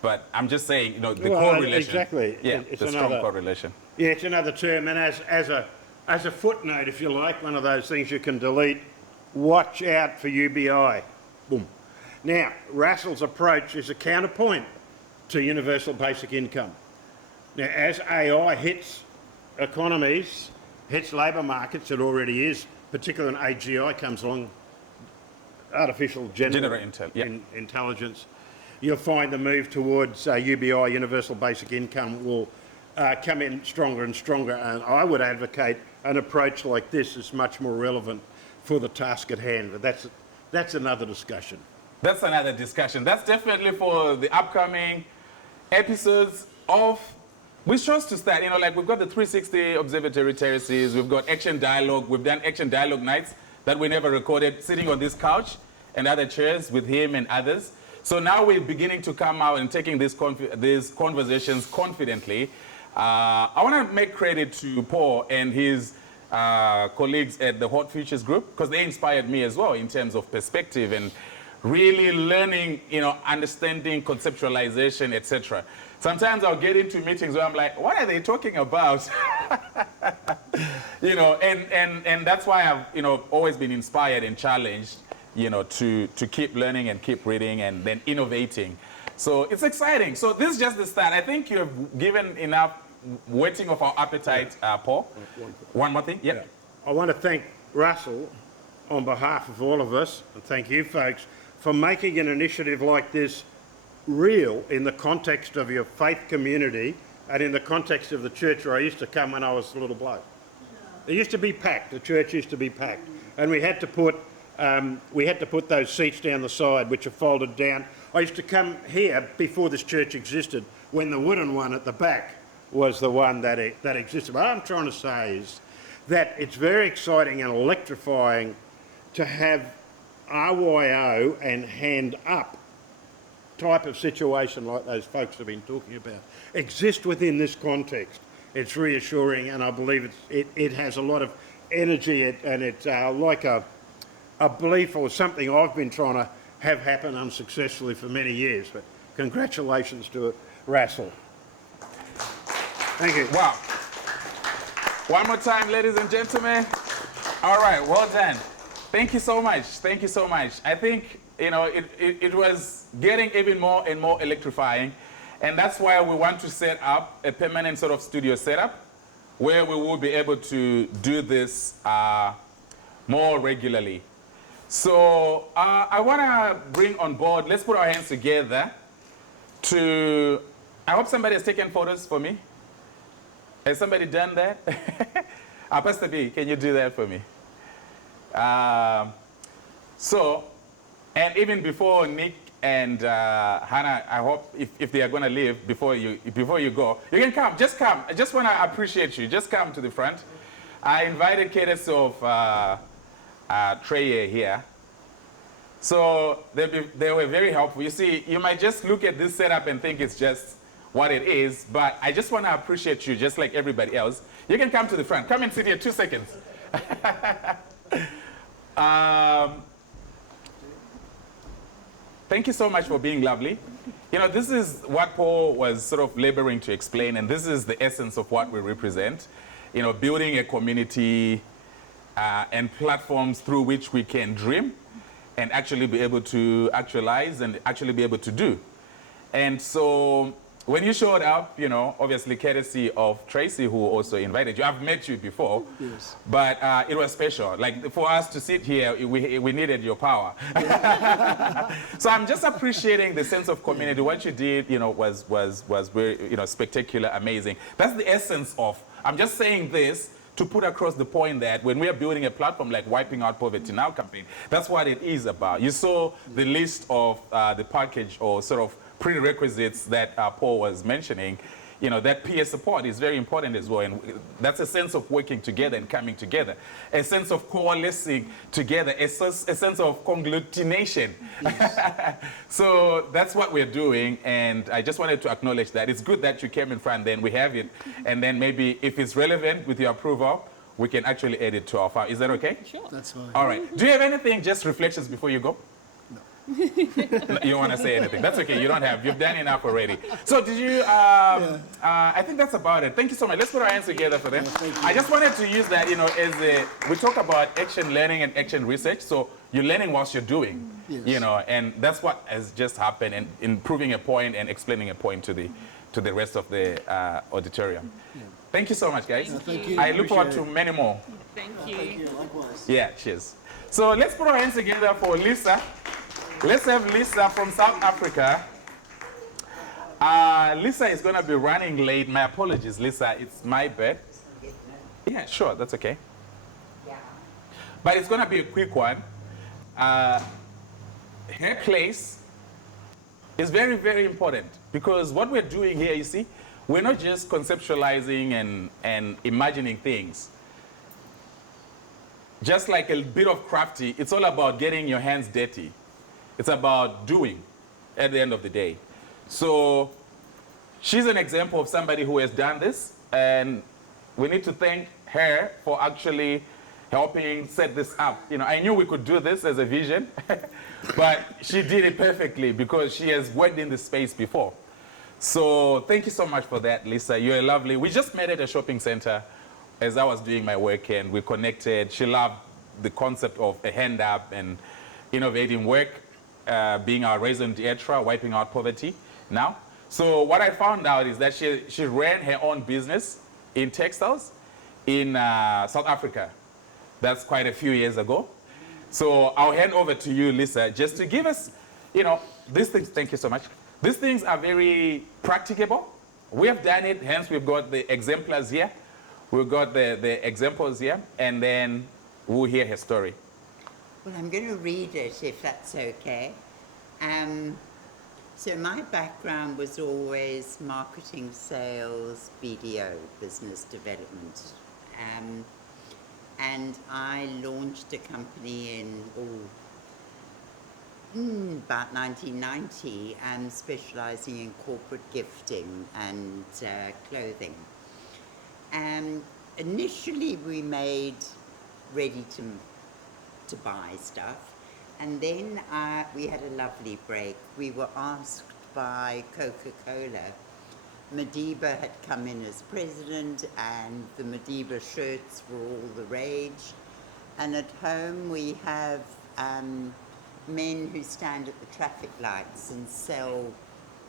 but I'm just saying, the correlation. Exactly. Yeah, it's the strong correlation. Yeah, it's another term, and as a footnote, if you like, one of those things you can delete, watch out for UBI. Boom. Now, Russell's approach is a counterpoint to universal basic income. Now, as AI hits economies, hits labour markets, it already is, particularly when AGI comes along, artificial general intelligence, you'll find the move towards UBI, universal basic income, will come in stronger and stronger, and I would advocate an approach like this is much more relevant for the task at hand, but that's another discussion. That's another discussion. That's definitely for the upcoming episodes of... We chose to start, we've got the 360 Observatory Terraces, we've got Action Dialogue, we've done Action Dialogue nights that we never recorded, sitting on this couch and other chairs with him and others. So now we're beginning to come out and taking these conversations confidently. I want to make credit to Paul and his colleagues at the Hot Futures Group, because they inspired me as well in terms of perspective and really learning, understanding, conceptualization, etc. Sometimes I'll get into meetings where I'm like, what are they talking about? You know, and that's why I've, you know, always been inspired and challenged, you know, to keep learning and keep reading and then innovating. So it's exciting. So this is just the start. I think you've given enough whetting of our appetite, Paul. One more thing? Yep. I want to thank Russell on behalf of all of us, and thank you folks, for making an initiative like this real in the context of your faith community and in the context of the church where I used to come when I was a little bloke. It used to be packed, the church used to be packed, and we had to put those seats down the side which are folded down. I used to come here before this church existed, when the wooden one at the back was the one that existed. What I'm trying to say is that it's very exciting and electrifying to have RYO and hand up type of situation like those folks have been talking about exist within this context. It's reassuring, and I believe it has a lot of energy, and it's like a belief or something I've been trying to have happen unsuccessfully for many years. But congratulations to Russell. Thank you. Wow. One more time, ladies and gentlemen. All right, well done. Thank you so much. Thank you so much. I think, you know, it was getting even more and more electrifying. And that's why we want to set up a permanent sort of studio setup where we will be able to do this more regularly. So I want to bring on board, let's put our hands together to, I hope somebody has taken photos for me. Has somebody done that? Pastor B, can you do that for me? And even before Nick and Hannah, I hope if they are going to leave before you go, you can come. Just come. I just want to appreciate you. Just come to the front. I invited cadets of Trey here. So they were very helpful. You see, you might just look at this setup and think it's just what it is, but I just want to appreciate you just like everybody else. You can come to the front. Come and sit here 2 seconds. Thank you so much for being lovely. You know, this is what Paul was sort of laboring to explain, and this is the essence of what we represent. You know, building a community and platforms through which we can dream and actually be able to actualize and actually be able to do. And so when you showed up, you know, obviously courtesy of Tracy, who also invited you. I've met you before, yes, but it was special. Like for us to sit here, we needed your power. So I'm just appreciating the sense of community. What you did, you know, was very, you know, spectacular, amazing. That's the essence of. I'm just saying this to put across the point that when we are building a platform like Wiping Out Poverty Now campaign, that's what it is about. You saw the list of the package or sort of prerequisites that Paul was mentioning. You know, that peer support is very important as well, and that's a sense of working together and coming together, a sense of coalescing together, a sense of conglutination. Yes. So that's what we're doing, and I just wanted to acknowledge that. It's good that you came in front, then we have it, and then maybe if it's relevant with your approval, we can actually add it to our file. Is that okay? Sure. That's fine. All right. Do you have anything, just reflections before you go? You don't want to say anything. That's okay. You don't have. You've done enough already. So did you, I think that's about it. Thank you so much. Let's put our hands together for them. I just wanted to use that, you know, as we talk about action learning and action research. So you're learning whilst you're doing, you know, and that's what has just happened, and in proving a point and explaining a point to the rest of the auditorium. Thank you so much, guys. Thank you. I look forward to many more. Thank you. Thank you. Likewise. Yeah, cheers. So let's put our hands together for Lisa. Let's have Lisa from South Africa. Lisa is going to be running late. My apologies, Lisa. It's my bad. Yeah, sure. That's okay. Yeah. But it's going to be a quick one. Her place is very, very important, because what we're doing here, you see, we're not just conceptualizing and imagining things. Just like a bit of crafty, it's all about getting your hands dirty. It's about doing at the end of the day. So she's an example of somebody who has done this, and we need to thank her for actually helping set this up. You know, I knew we could do this as a vision, but she did it perfectly because she has worked in this space before. So thank you so much for that, Lisa. You're lovely. We just met at a shopping center as I was doing my work, and we connected. She loved the concept of a hand up and innovating work, being our raison d'etre, wiping out poverty now. So what I found out is that she ran her own business in textiles in South Africa. That's quite a few years ago. So I'll hand over to you, Lisa, just to give us, these things, thank you so much. These things are very practicable. We have done it, hence we've got the exemplars here. We've got the examples here, and then we'll hear her story. Well, I'm going to read it, if that's okay. So my background was always marketing, sales, BDO, business development. And I launched a company in about 1990, specializing in corporate gifting and clothing. Initially, we made ready to buy stuff, and then we had a lovely break. We were asked by Coca-Cola. Madiba had come in as president, and the Madiba shirts were all the rage. And at home we have men who stand at the traffic lights and sell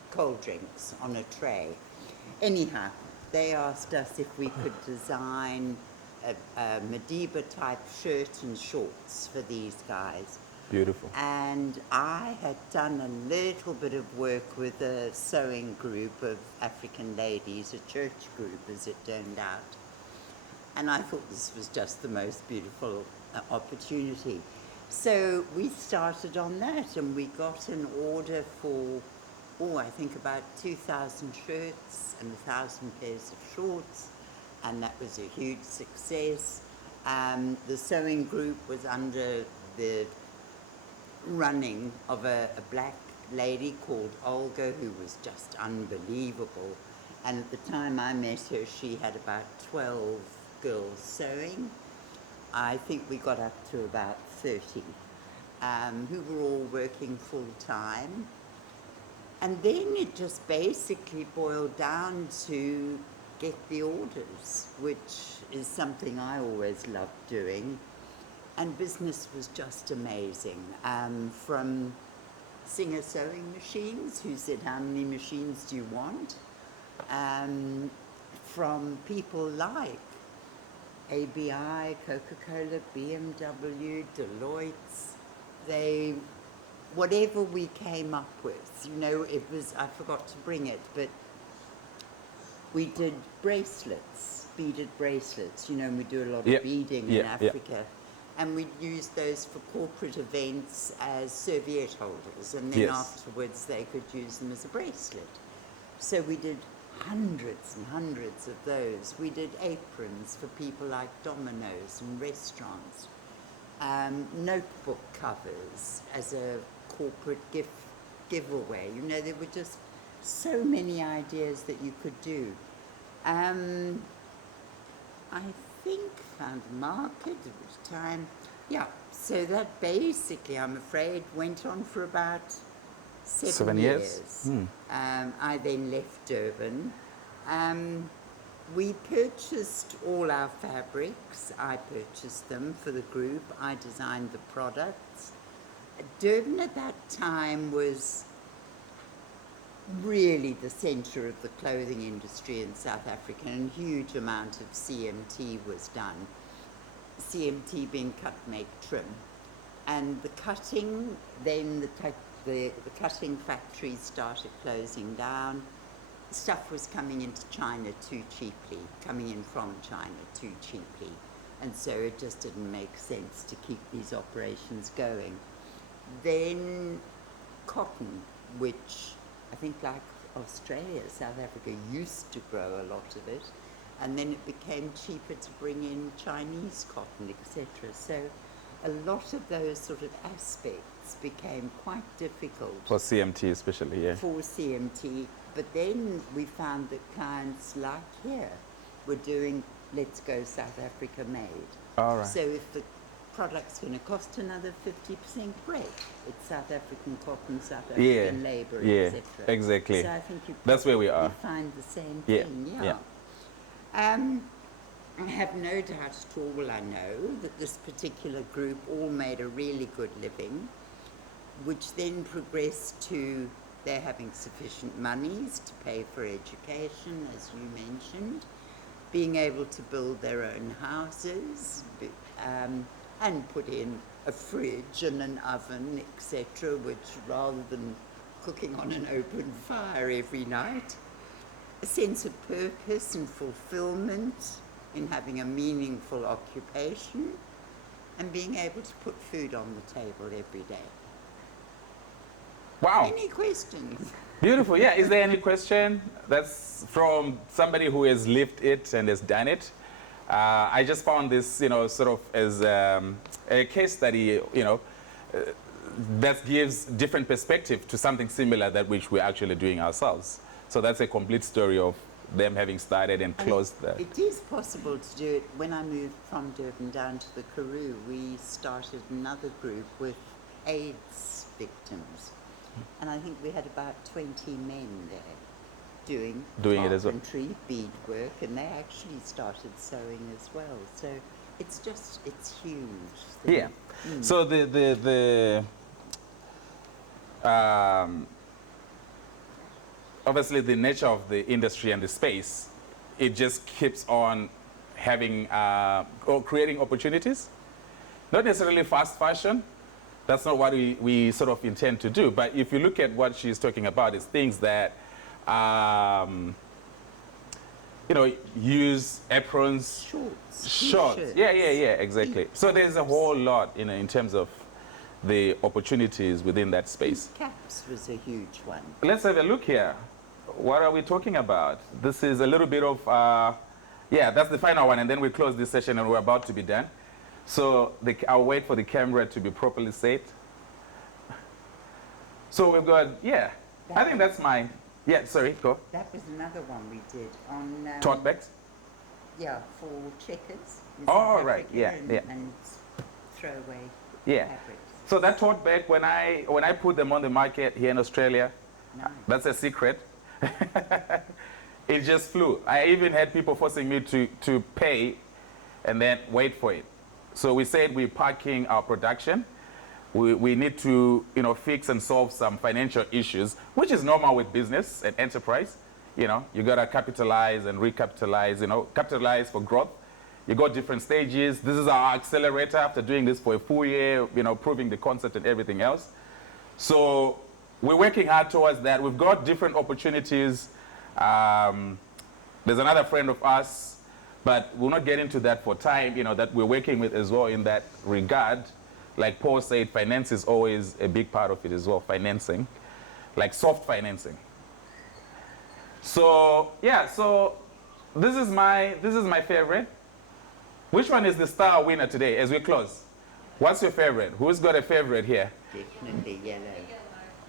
cold drinks on a tray. Anyhow, they asked us if we could design a Madiba type shirt and shorts for these guys. Beautiful. And I had done a little bit of work with a sewing group of African ladies, a church group as it turned out. And I thought this was just the most beautiful opportunity. So we started on that, and we got an order for, I think about 2,000 shirts and 1,000 pairs of shorts, and that was a huge success. The sewing group was under the running of a black lady called Olga, who was just unbelievable. And at the time I met her, she had about 12 girls sewing. I think we got up to about 30, who were all working full time. And then it just basically boiled down to get the orders, which is something I always loved doing. And business was just amazing. From Singer sewing machines, who said, how many machines do you want? From people like ABI, Coca-Cola, BMW, Deloitte, whatever we came up with, it was, I forgot to bring it, but we did bracelets, beaded bracelets, and we do a lot of beading in Africa. And we used those for corporate events as serviette holders, and then afterwards they could use them as a bracelet. So we did hundreds and hundreds of those. We did aprons for people like Domino's and restaurants, notebook covers as a corporate giveaway. There were just so many ideas that you could do. I think found a market at the time. Yeah, so that basically, I'm afraid, went on for about 7 years. I then left Durban. We purchased all our fabrics. I purchased them for the group. I designed the products. Durban at that time was really the centre of the clothing industry in South Africa, and a huge amount of CMT was done. CMT being cut, make, trim. And the cutting, then the cutting factories started closing down. Stuff was coming into China too cheaply, coming in from China too cheaply. And so it just didn't make sense to keep these operations going. Then cotton, which I think like Australia, South Africa used to grow a lot of it, and then it became cheaper to bring in Chinese cotton, etc. So a lot of those sort of aspects became quite difficult. For CMT especially, yeah. For CMT, but then we found that clients like here were doing Let's Go South Africa made. All right. So if the product's going to cost another 50%, great. It's South African cotton, South African labour, etc. Exactly. So I think that's where we are. You find the same thing, I have no doubt at all, I know, that this particular group all made a really good living, which then progressed to they're having sufficient monies to pay for education, as you mentioned, being able to build their own houses, and put in a fridge and an oven, etc., which rather than cooking on an open fire every night, a sense of purpose and fulfillment in having a meaningful occupation, and being able to put food on the table every day. Wow. Any questions? Beautiful. Yeah. Is there any question? That's from somebody who has lived it and has done it. I just found this, you know, sort of as a case study, you know, that gives different perspective to something similar that which we're actually doing ourselves. So that's a complete story of them having started and closed the... It is possible to do it. When I moved from Durban down to the Karoo, we started another group with AIDS victims. And I think we had about 20 men there doing it as well. carpentry, beadwork, and they actually started sewing as well. So it's huge. Yeah. So obviously the nature of the industry and the space, it just keeps on having or creating opportunities. Not necessarily fast fashion. That's not what we sort of intend to do. But if you look at what she's talking about, it's things that, you know, use aprons, shorts. Yeah, exactly. So there's a whole lot, you know, in terms of the opportunities within that space. Caps was a huge one. Let's have a look here. What are we talking about? This is a little bit of, yeah, that's the final one, and then we close this session and we're about to be done. So I'll wait for the camera to be properly set. So we've got, yeah, I think that's mine. Yeah, sorry, go. That was another one we did on... Tote bags? Yeah, for checkers. Oh, right, yeah, and throwaway yeah. fabrics. So that tote bag, when I put them on the market here in Australia, Nice. that's a secret. It just flew. I even had people forcing me to pay and then wait for it. So we said we're parking our production. We need to, you know, fix and solve some financial issues, which is normal with business and enterprise. You know, you gotta capitalize and recapitalize, you know, capitalize for growth. You got different stages. This is our accelerator after doing this for a full year, you know, proving the concept and everything else. So we're working hard towards that. We've got different opportunities. There's another friend of us, but we'll not get into that for time, you know, that we're working with as well in that regard. Like Paul said, finance is always a big part of it as well, financing, like soft financing. So, yeah, so this is my favorite. Which one is the star winner today as we close? What's your favorite? Who's got a favorite here? Definitely yellow.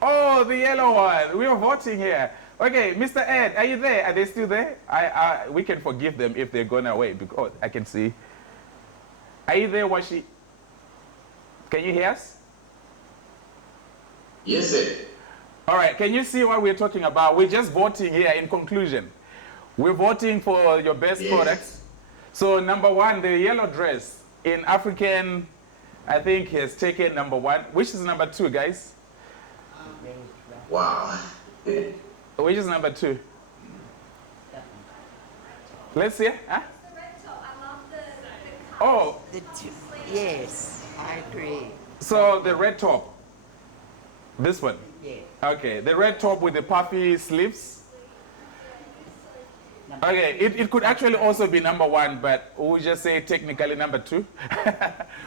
Oh, the yellow one. We are voting here. Okay, Mr. Ed, are you there? Are they still there? We can forgive them if they're gone away because I can see. Are you there, Washi? Can you hear us? Yes, sir. All right, can you see what we're talking about? We're just voting here in conclusion. We're voting for your best products. So number one, the yellow dress in African, I think has taken number one. Which is number two, guys? Wow. Which is number two? Let's see. Huh? Oh, Yes, I agree. so the red top. This one. Yeah. Okay, the red top with the puffy sleeves. Okay, it could actually also be number one, but we'll just say technically number two.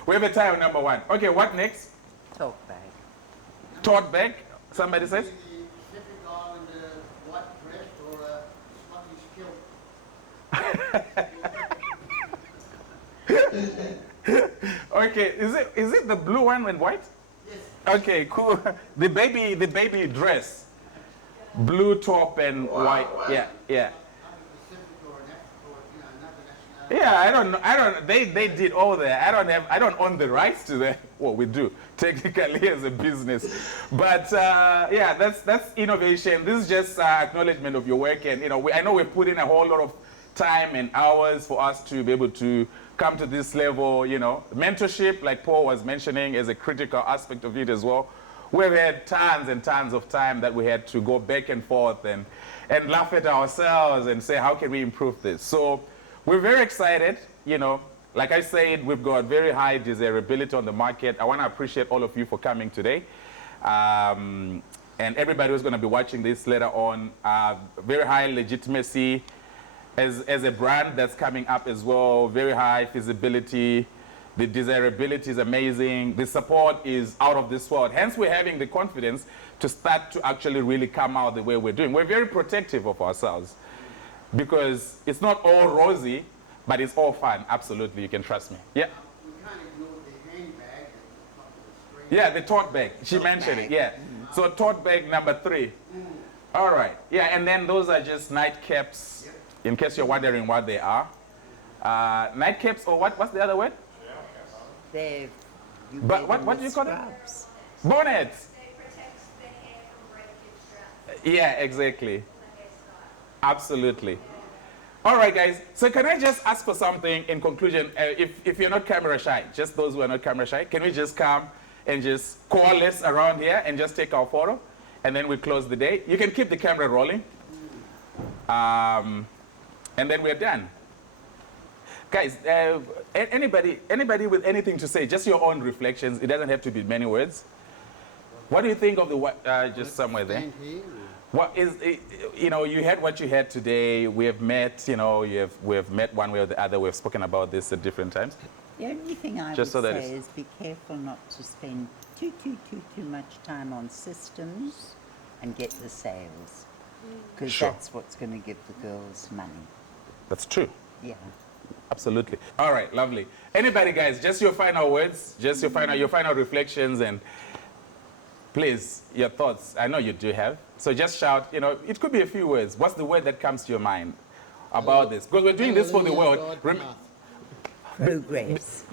We have a tie on number one. Okay, what next? Tote bag. Tote bag, somebody says? Okay, is it the blue one and white? Yes. Okay, cool. The baby dress, blue top and white. Yeah, yeah. Yeah, I don't. They did all that. I don't own the rights to that. Well, we do technically as a business, but yeah, that's innovation. This is just acknowledgement of your work, and you know, I know we put in a whole lot of time and hours for us to be able to come to this level, you know. Mentorship, like Paul was mentioning, is a critical aspect of it as well. We've had tons and tons of time that we had to go back and forth and laugh at ourselves and say, how can we improve this? So we're very excited, you know. Like I said, we've got very high desirability on the market. I want to appreciate all of you for coming today. And everybody who's going to be watching this later on, very high legitimacy as a brand that's coming up as well, very high feasibility. The desirability is amazing. The support is out of this world. Hence, we're having the confidence to start to actually really come out the way we're doing. We're very protective of ourselves because it's not all rosy, but it's all fun. Absolutely, you can trust me. Yeah. We can't ignore the handbag at the top of the screen. Yeah, the tote bag. She mentioned it. Yeah. So tote bag number 3. All right. Yeah, and then those are just nightcaps. In case you're wondering what they are. Nightcaps or what? What's the other word? They're, you But wear what them do you as call it? scrubs. Bonnets. They protect the hair from breakage throughout Yeah, exactly. the hairstyle. Absolutely. All right, guys. So can I just ask for something in conclusion? If you're not camera shy, just those who are not camera shy, can we just come and just coalesce around here and just take our photo? And then we close the day. You can keep the camera rolling. And then we're done. Guys, anybody with anything to say, just your own reflections. It doesn't have to be many words. What do you think of the, just somewhere there? Stand here. What is, you know, you had what you had today. We have met, you know, we have met one way or the other. We've spoken about this at different times. The only thing I Just would so that say it's- is be careful not to spend too much time on systems and get the sales. Because Sure. that's what's going to give the girls money. That's true. Yeah. Absolutely. All right, lovely. Anybody, guys, just your final words, just your final reflections, and please, your thoughts. I know you do have. So just shout, you know, it could be a few words. What's the word that comes to your mind about this? Because we're doing this for the world. Progress.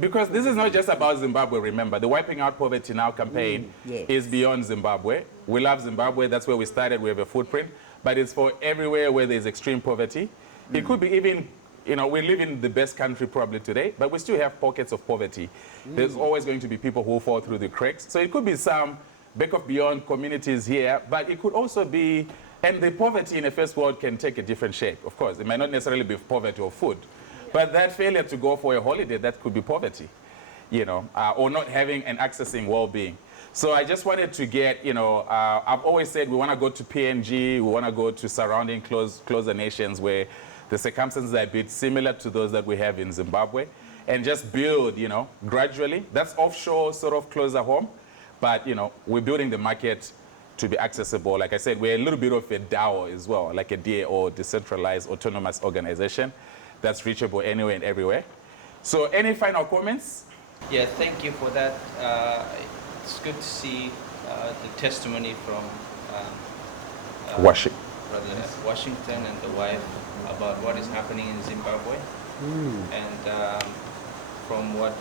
Because this is not just about Zimbabwe, remember. The Wiping Out Poverty Now campaign yes. is beyond Zimbabwe. We love Zimbabwe. That's where we started. We have a footprint. But it's for everywhere where there's extreme poverty. It could be even, you know, we live in the best country probably today, but we still have pockets of poverty. There's always going to be people who fall through the cracks. So it could be some back of beyond communities here, but it could also be, and the poverty in the first world can take a different shape, of course. It might not necessarily be poverty of food, but that failure to go for a holiday, that could be poverty, you know, or not having and accessing well-being. So I just wanted to get, you know, I've always said we want to go to PNG, we want to go to surrounding closer nations where the circumstances are a bit similar to those that we have in Zimbabwe, and just build, you know, gradually. That's offshore, sort of closer home, but, you know, we're building the market to be accessible. Like I said, we're a little bit of a DAO as well, like a DAO, decentralized autonomous organization that's reachable anywhere and everywhere. So any final comments? Yeah, thank you for that. It's good to see the testimony from Washington. Brother Washington and the wife about what is happening in Zimbabwe. And from what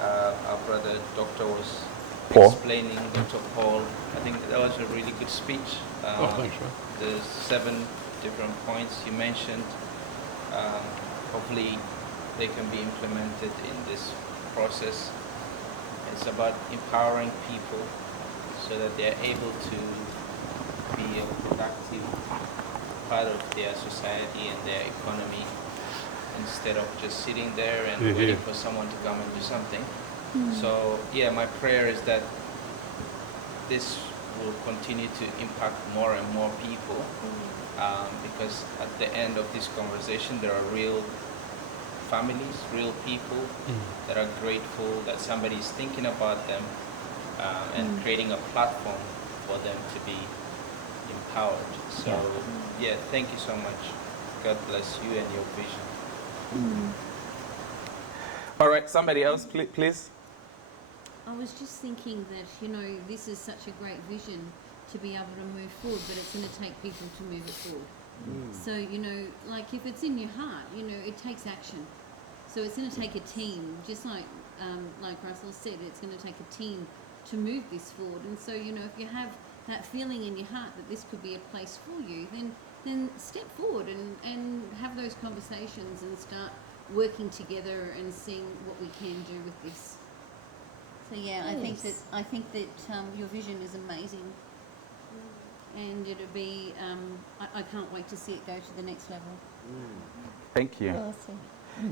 our brother doctor was Paul. explaining, Dr. Paul, I think that was a really good speech. Thanks, man. The 7 different points you mentioned, hopefully they can be implemented in this process. It's about empowering people so that they're able to be a productive part of their society and their economy instead of just sitting there and waiting for someone to come and do something. So yeah, my prayer is that this will continue to impact more and more people, because at the end of this conversation there are real families, real people that are grateful that somebody is thinking about them and creating a platform for them to be empowered. So yeah, thank you so much. God bless you and your vision. All right, somebody else, please. I was just thinking that, you know, this is such a great vision to be able to move forward, but it's going to take people to move it forward. So, you know, like if it's in your heart, you know, it takes action. So it's going to take a team, just like Russell said, it's going to take a team to move this forward. And so, you know, if you have that feeling in your heart that this could be a place for you, then then step forward and have those conversations and start working together and seeing what we can do with this. So yeah, I think that your vision is amazing, and it'll be. I can't wait to see it go to the next level. Thank you. Awesome.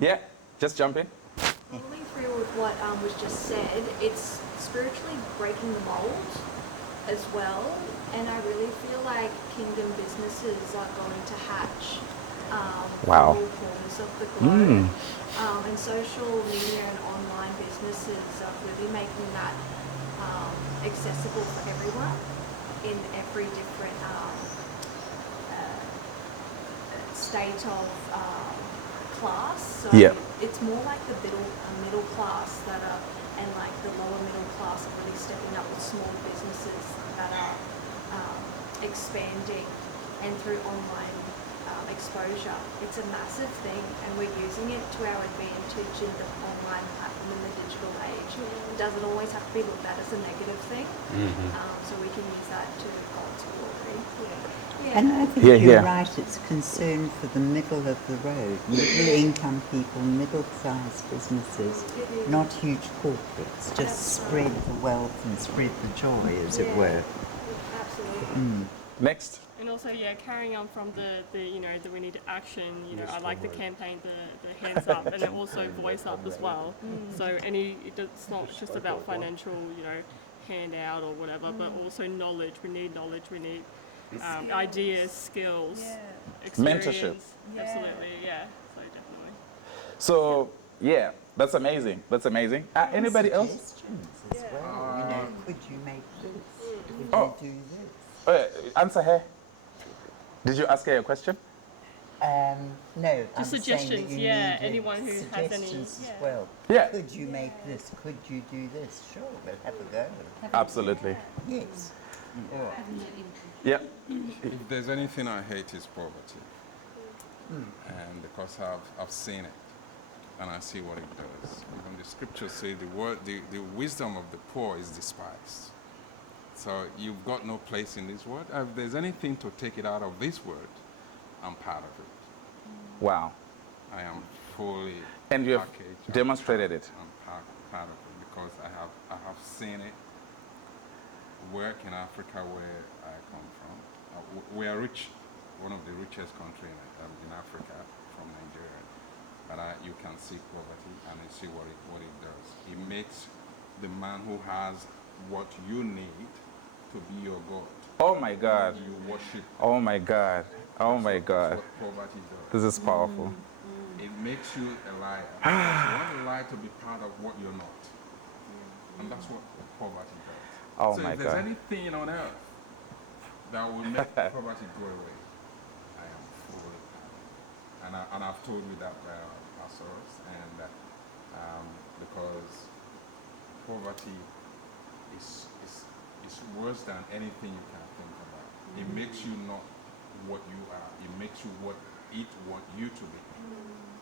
Yeah, just jump in. Following through with what was just said, it's spiritually breaking the mold as well, and I really feel like kingdom businesses are going to hatch Wow. from all corners of the globe. And social media and online businesses are really making that accessible for everyone in every different state of class. So Yeah. it's more like the middle class that are, and like the lower middle class are really stepping up with small businesses that are expanding, and through online exposure. It's a massive thing, and we're using it to our advantage in the online platform in the digital age. It doesn't always have to be looked at as a negative thing, so we can use that to God's glory. Yeah. And I think Yeah, you're yeah. right, it's concern for the middle of the road, middle income people, middle-sized businesses, not huge corporates, just spread the wealth and spread the joy, as it were. Absolutely. Next. And also, yeah, carrying on from the we need action, I like the campaign, the hands up, and then also voice up as well. So it's not just about financial, handout or whatever, but also knowledge. We need knowledge, we need ideas, skills, experience. Mentorship. Absolutely, yeah, so definitely. So, yeah, that's amazing. That's amazing. Anybody else? Suggestions as well. Could you make this? Could Oh. you do this? Answer her. Did you ask her a question? No, I'm saying that suggestions, you yeah, needed anyone who has any- suggestions as yeah. well. Yeah. Could you make this? Could you do this? Sure, we'll have a go. Absolutely. Yes. Yeah. If there's anything I hate is poverty, and because I've seen it, and I see what it does. Even the scriptures say the wisdom of the poor is despised. So you've got no place in this world. If there's anything to take it out of this world, I'm part of it. Wow. I am fully And you have packaged. demonstrated it. I'm part of it because I have seen it work in Africa where I come from. We are rich, one of the richest countries in Africa, from Nigeria. But you can see poverty and you see what it does. It makes the man who has what you need to be your God. Oh my God. You worship. Oh my God. Oh my God. That's what poverty does. This is powerful. It makes you a liar. You want a lie to be part of what you're not. And that's what poverty does. Oh So my if there's God. anything on earth that will make poverty go away, I am fully part. And I've told you that, Pastors, and because poverty is worse than anything you can think about. It makes you not what you are. It makes you what it want you to be.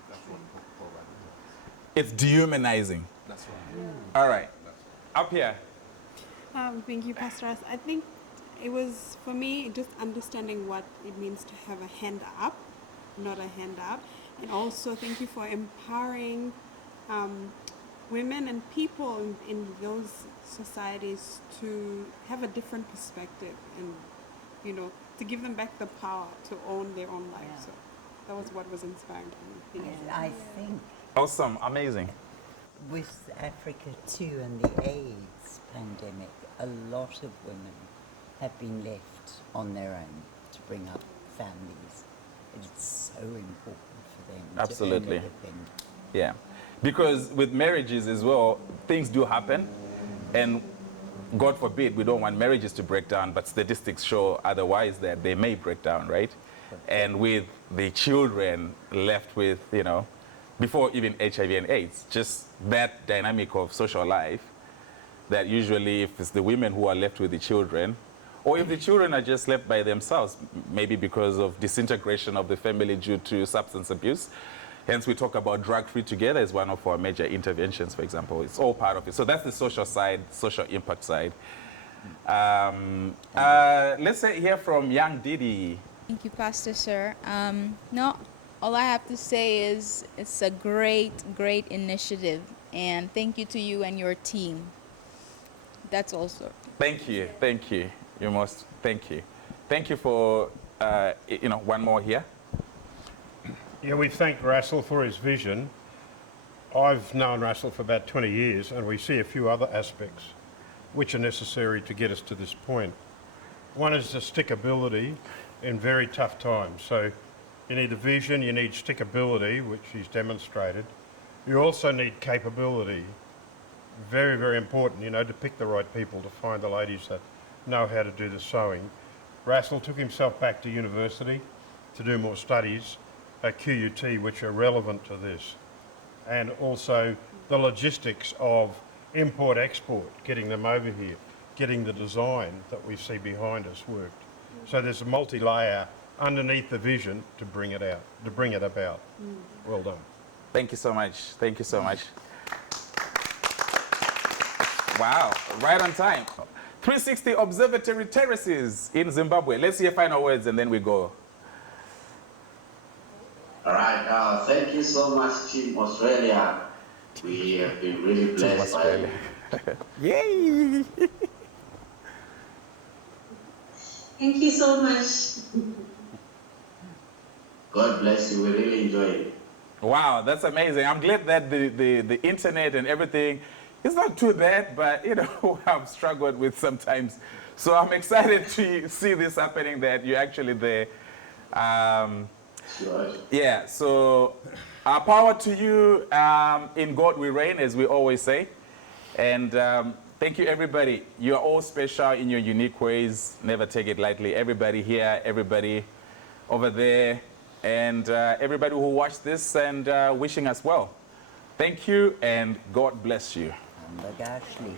That's what poverty does. It's dehumanizing. That's right. All right. That's right. Up here. Thank you, Pastor Ross. I think it was, for me, just understanding what it means to have a hand up, not a hand up. And also, thank you for empowering women and people in those societies to have a different perspective and, to give them back the power to own their own lives. Yeah. So that was what was inspiring to me. Yes, I think Awesome. Amazing. with Africa too and the AIDS pandemic, a lot of women have been left on their own to bring up families. It's so important for them Absolutely. to independent. Yeah. Because with marriages as well, things do happen. And God forbid, we don't want marriages to break down, but statistics show otherwise that they may break down, right? And with the children left with, before even HIV and AIDS, just that dynamic of social life, that usually if it's the women who are left with the children, or if the children are just left by themselves, maybe because of disintegration of the family due to substance abuse. Hence, we talk about drug-free together as one of our major interventions, for example. It's all part of it. So that's the social side, social impact side. Let's say hear from young Didi. Thank you, Pastor Sir. No, all I have to say is it's a great, great initiative, and thank you to you and your team. That's all, sir. Thank you, thank you. You must, thank you. Thank you for, one more here. Yeah, we thank Russell for his vision. I've known Russell for about 20 years, and we see a few other aspects which are necessary to get us to this point. One is the stickability in very tough times. So you need the vision, you need stickability, which he's demonstrated. You also need capability. Very, very important, to pick the right people, to find the ladies that know how to do the sewing. Russell took himself back to university to do more studies at QUT, which are relevant to this. And also the logistics of import-export, getting them over here, getting the design that we see behind us worked. So there's a multi-layer underneath the vision to bring it out, to bring it about. Well done. Thank you so much. Thank you so much. Wow, right on time. 360 Observatory Terraces in Zimbabwe. Let's hear final words and then we go. All right, thank you so much, Team Australia. We have been really blessed by you. Yay! Thank you so much. God bless you. We really enjoy it. Wow, that's amazing. I'm glad that the internet and everything is not too bad, but I've struggled with sometimes. So I'm excited to see this happening, that you're actually there. Sure. Yeah, so our power to you. In God we reign, as we always say. And thank you, everybody. You are all special in your unique ways. Never take it lightly. Everybody here, everybody over there, and everybody who watched this and wishing us well. Thank you, and God bless you. Ashley.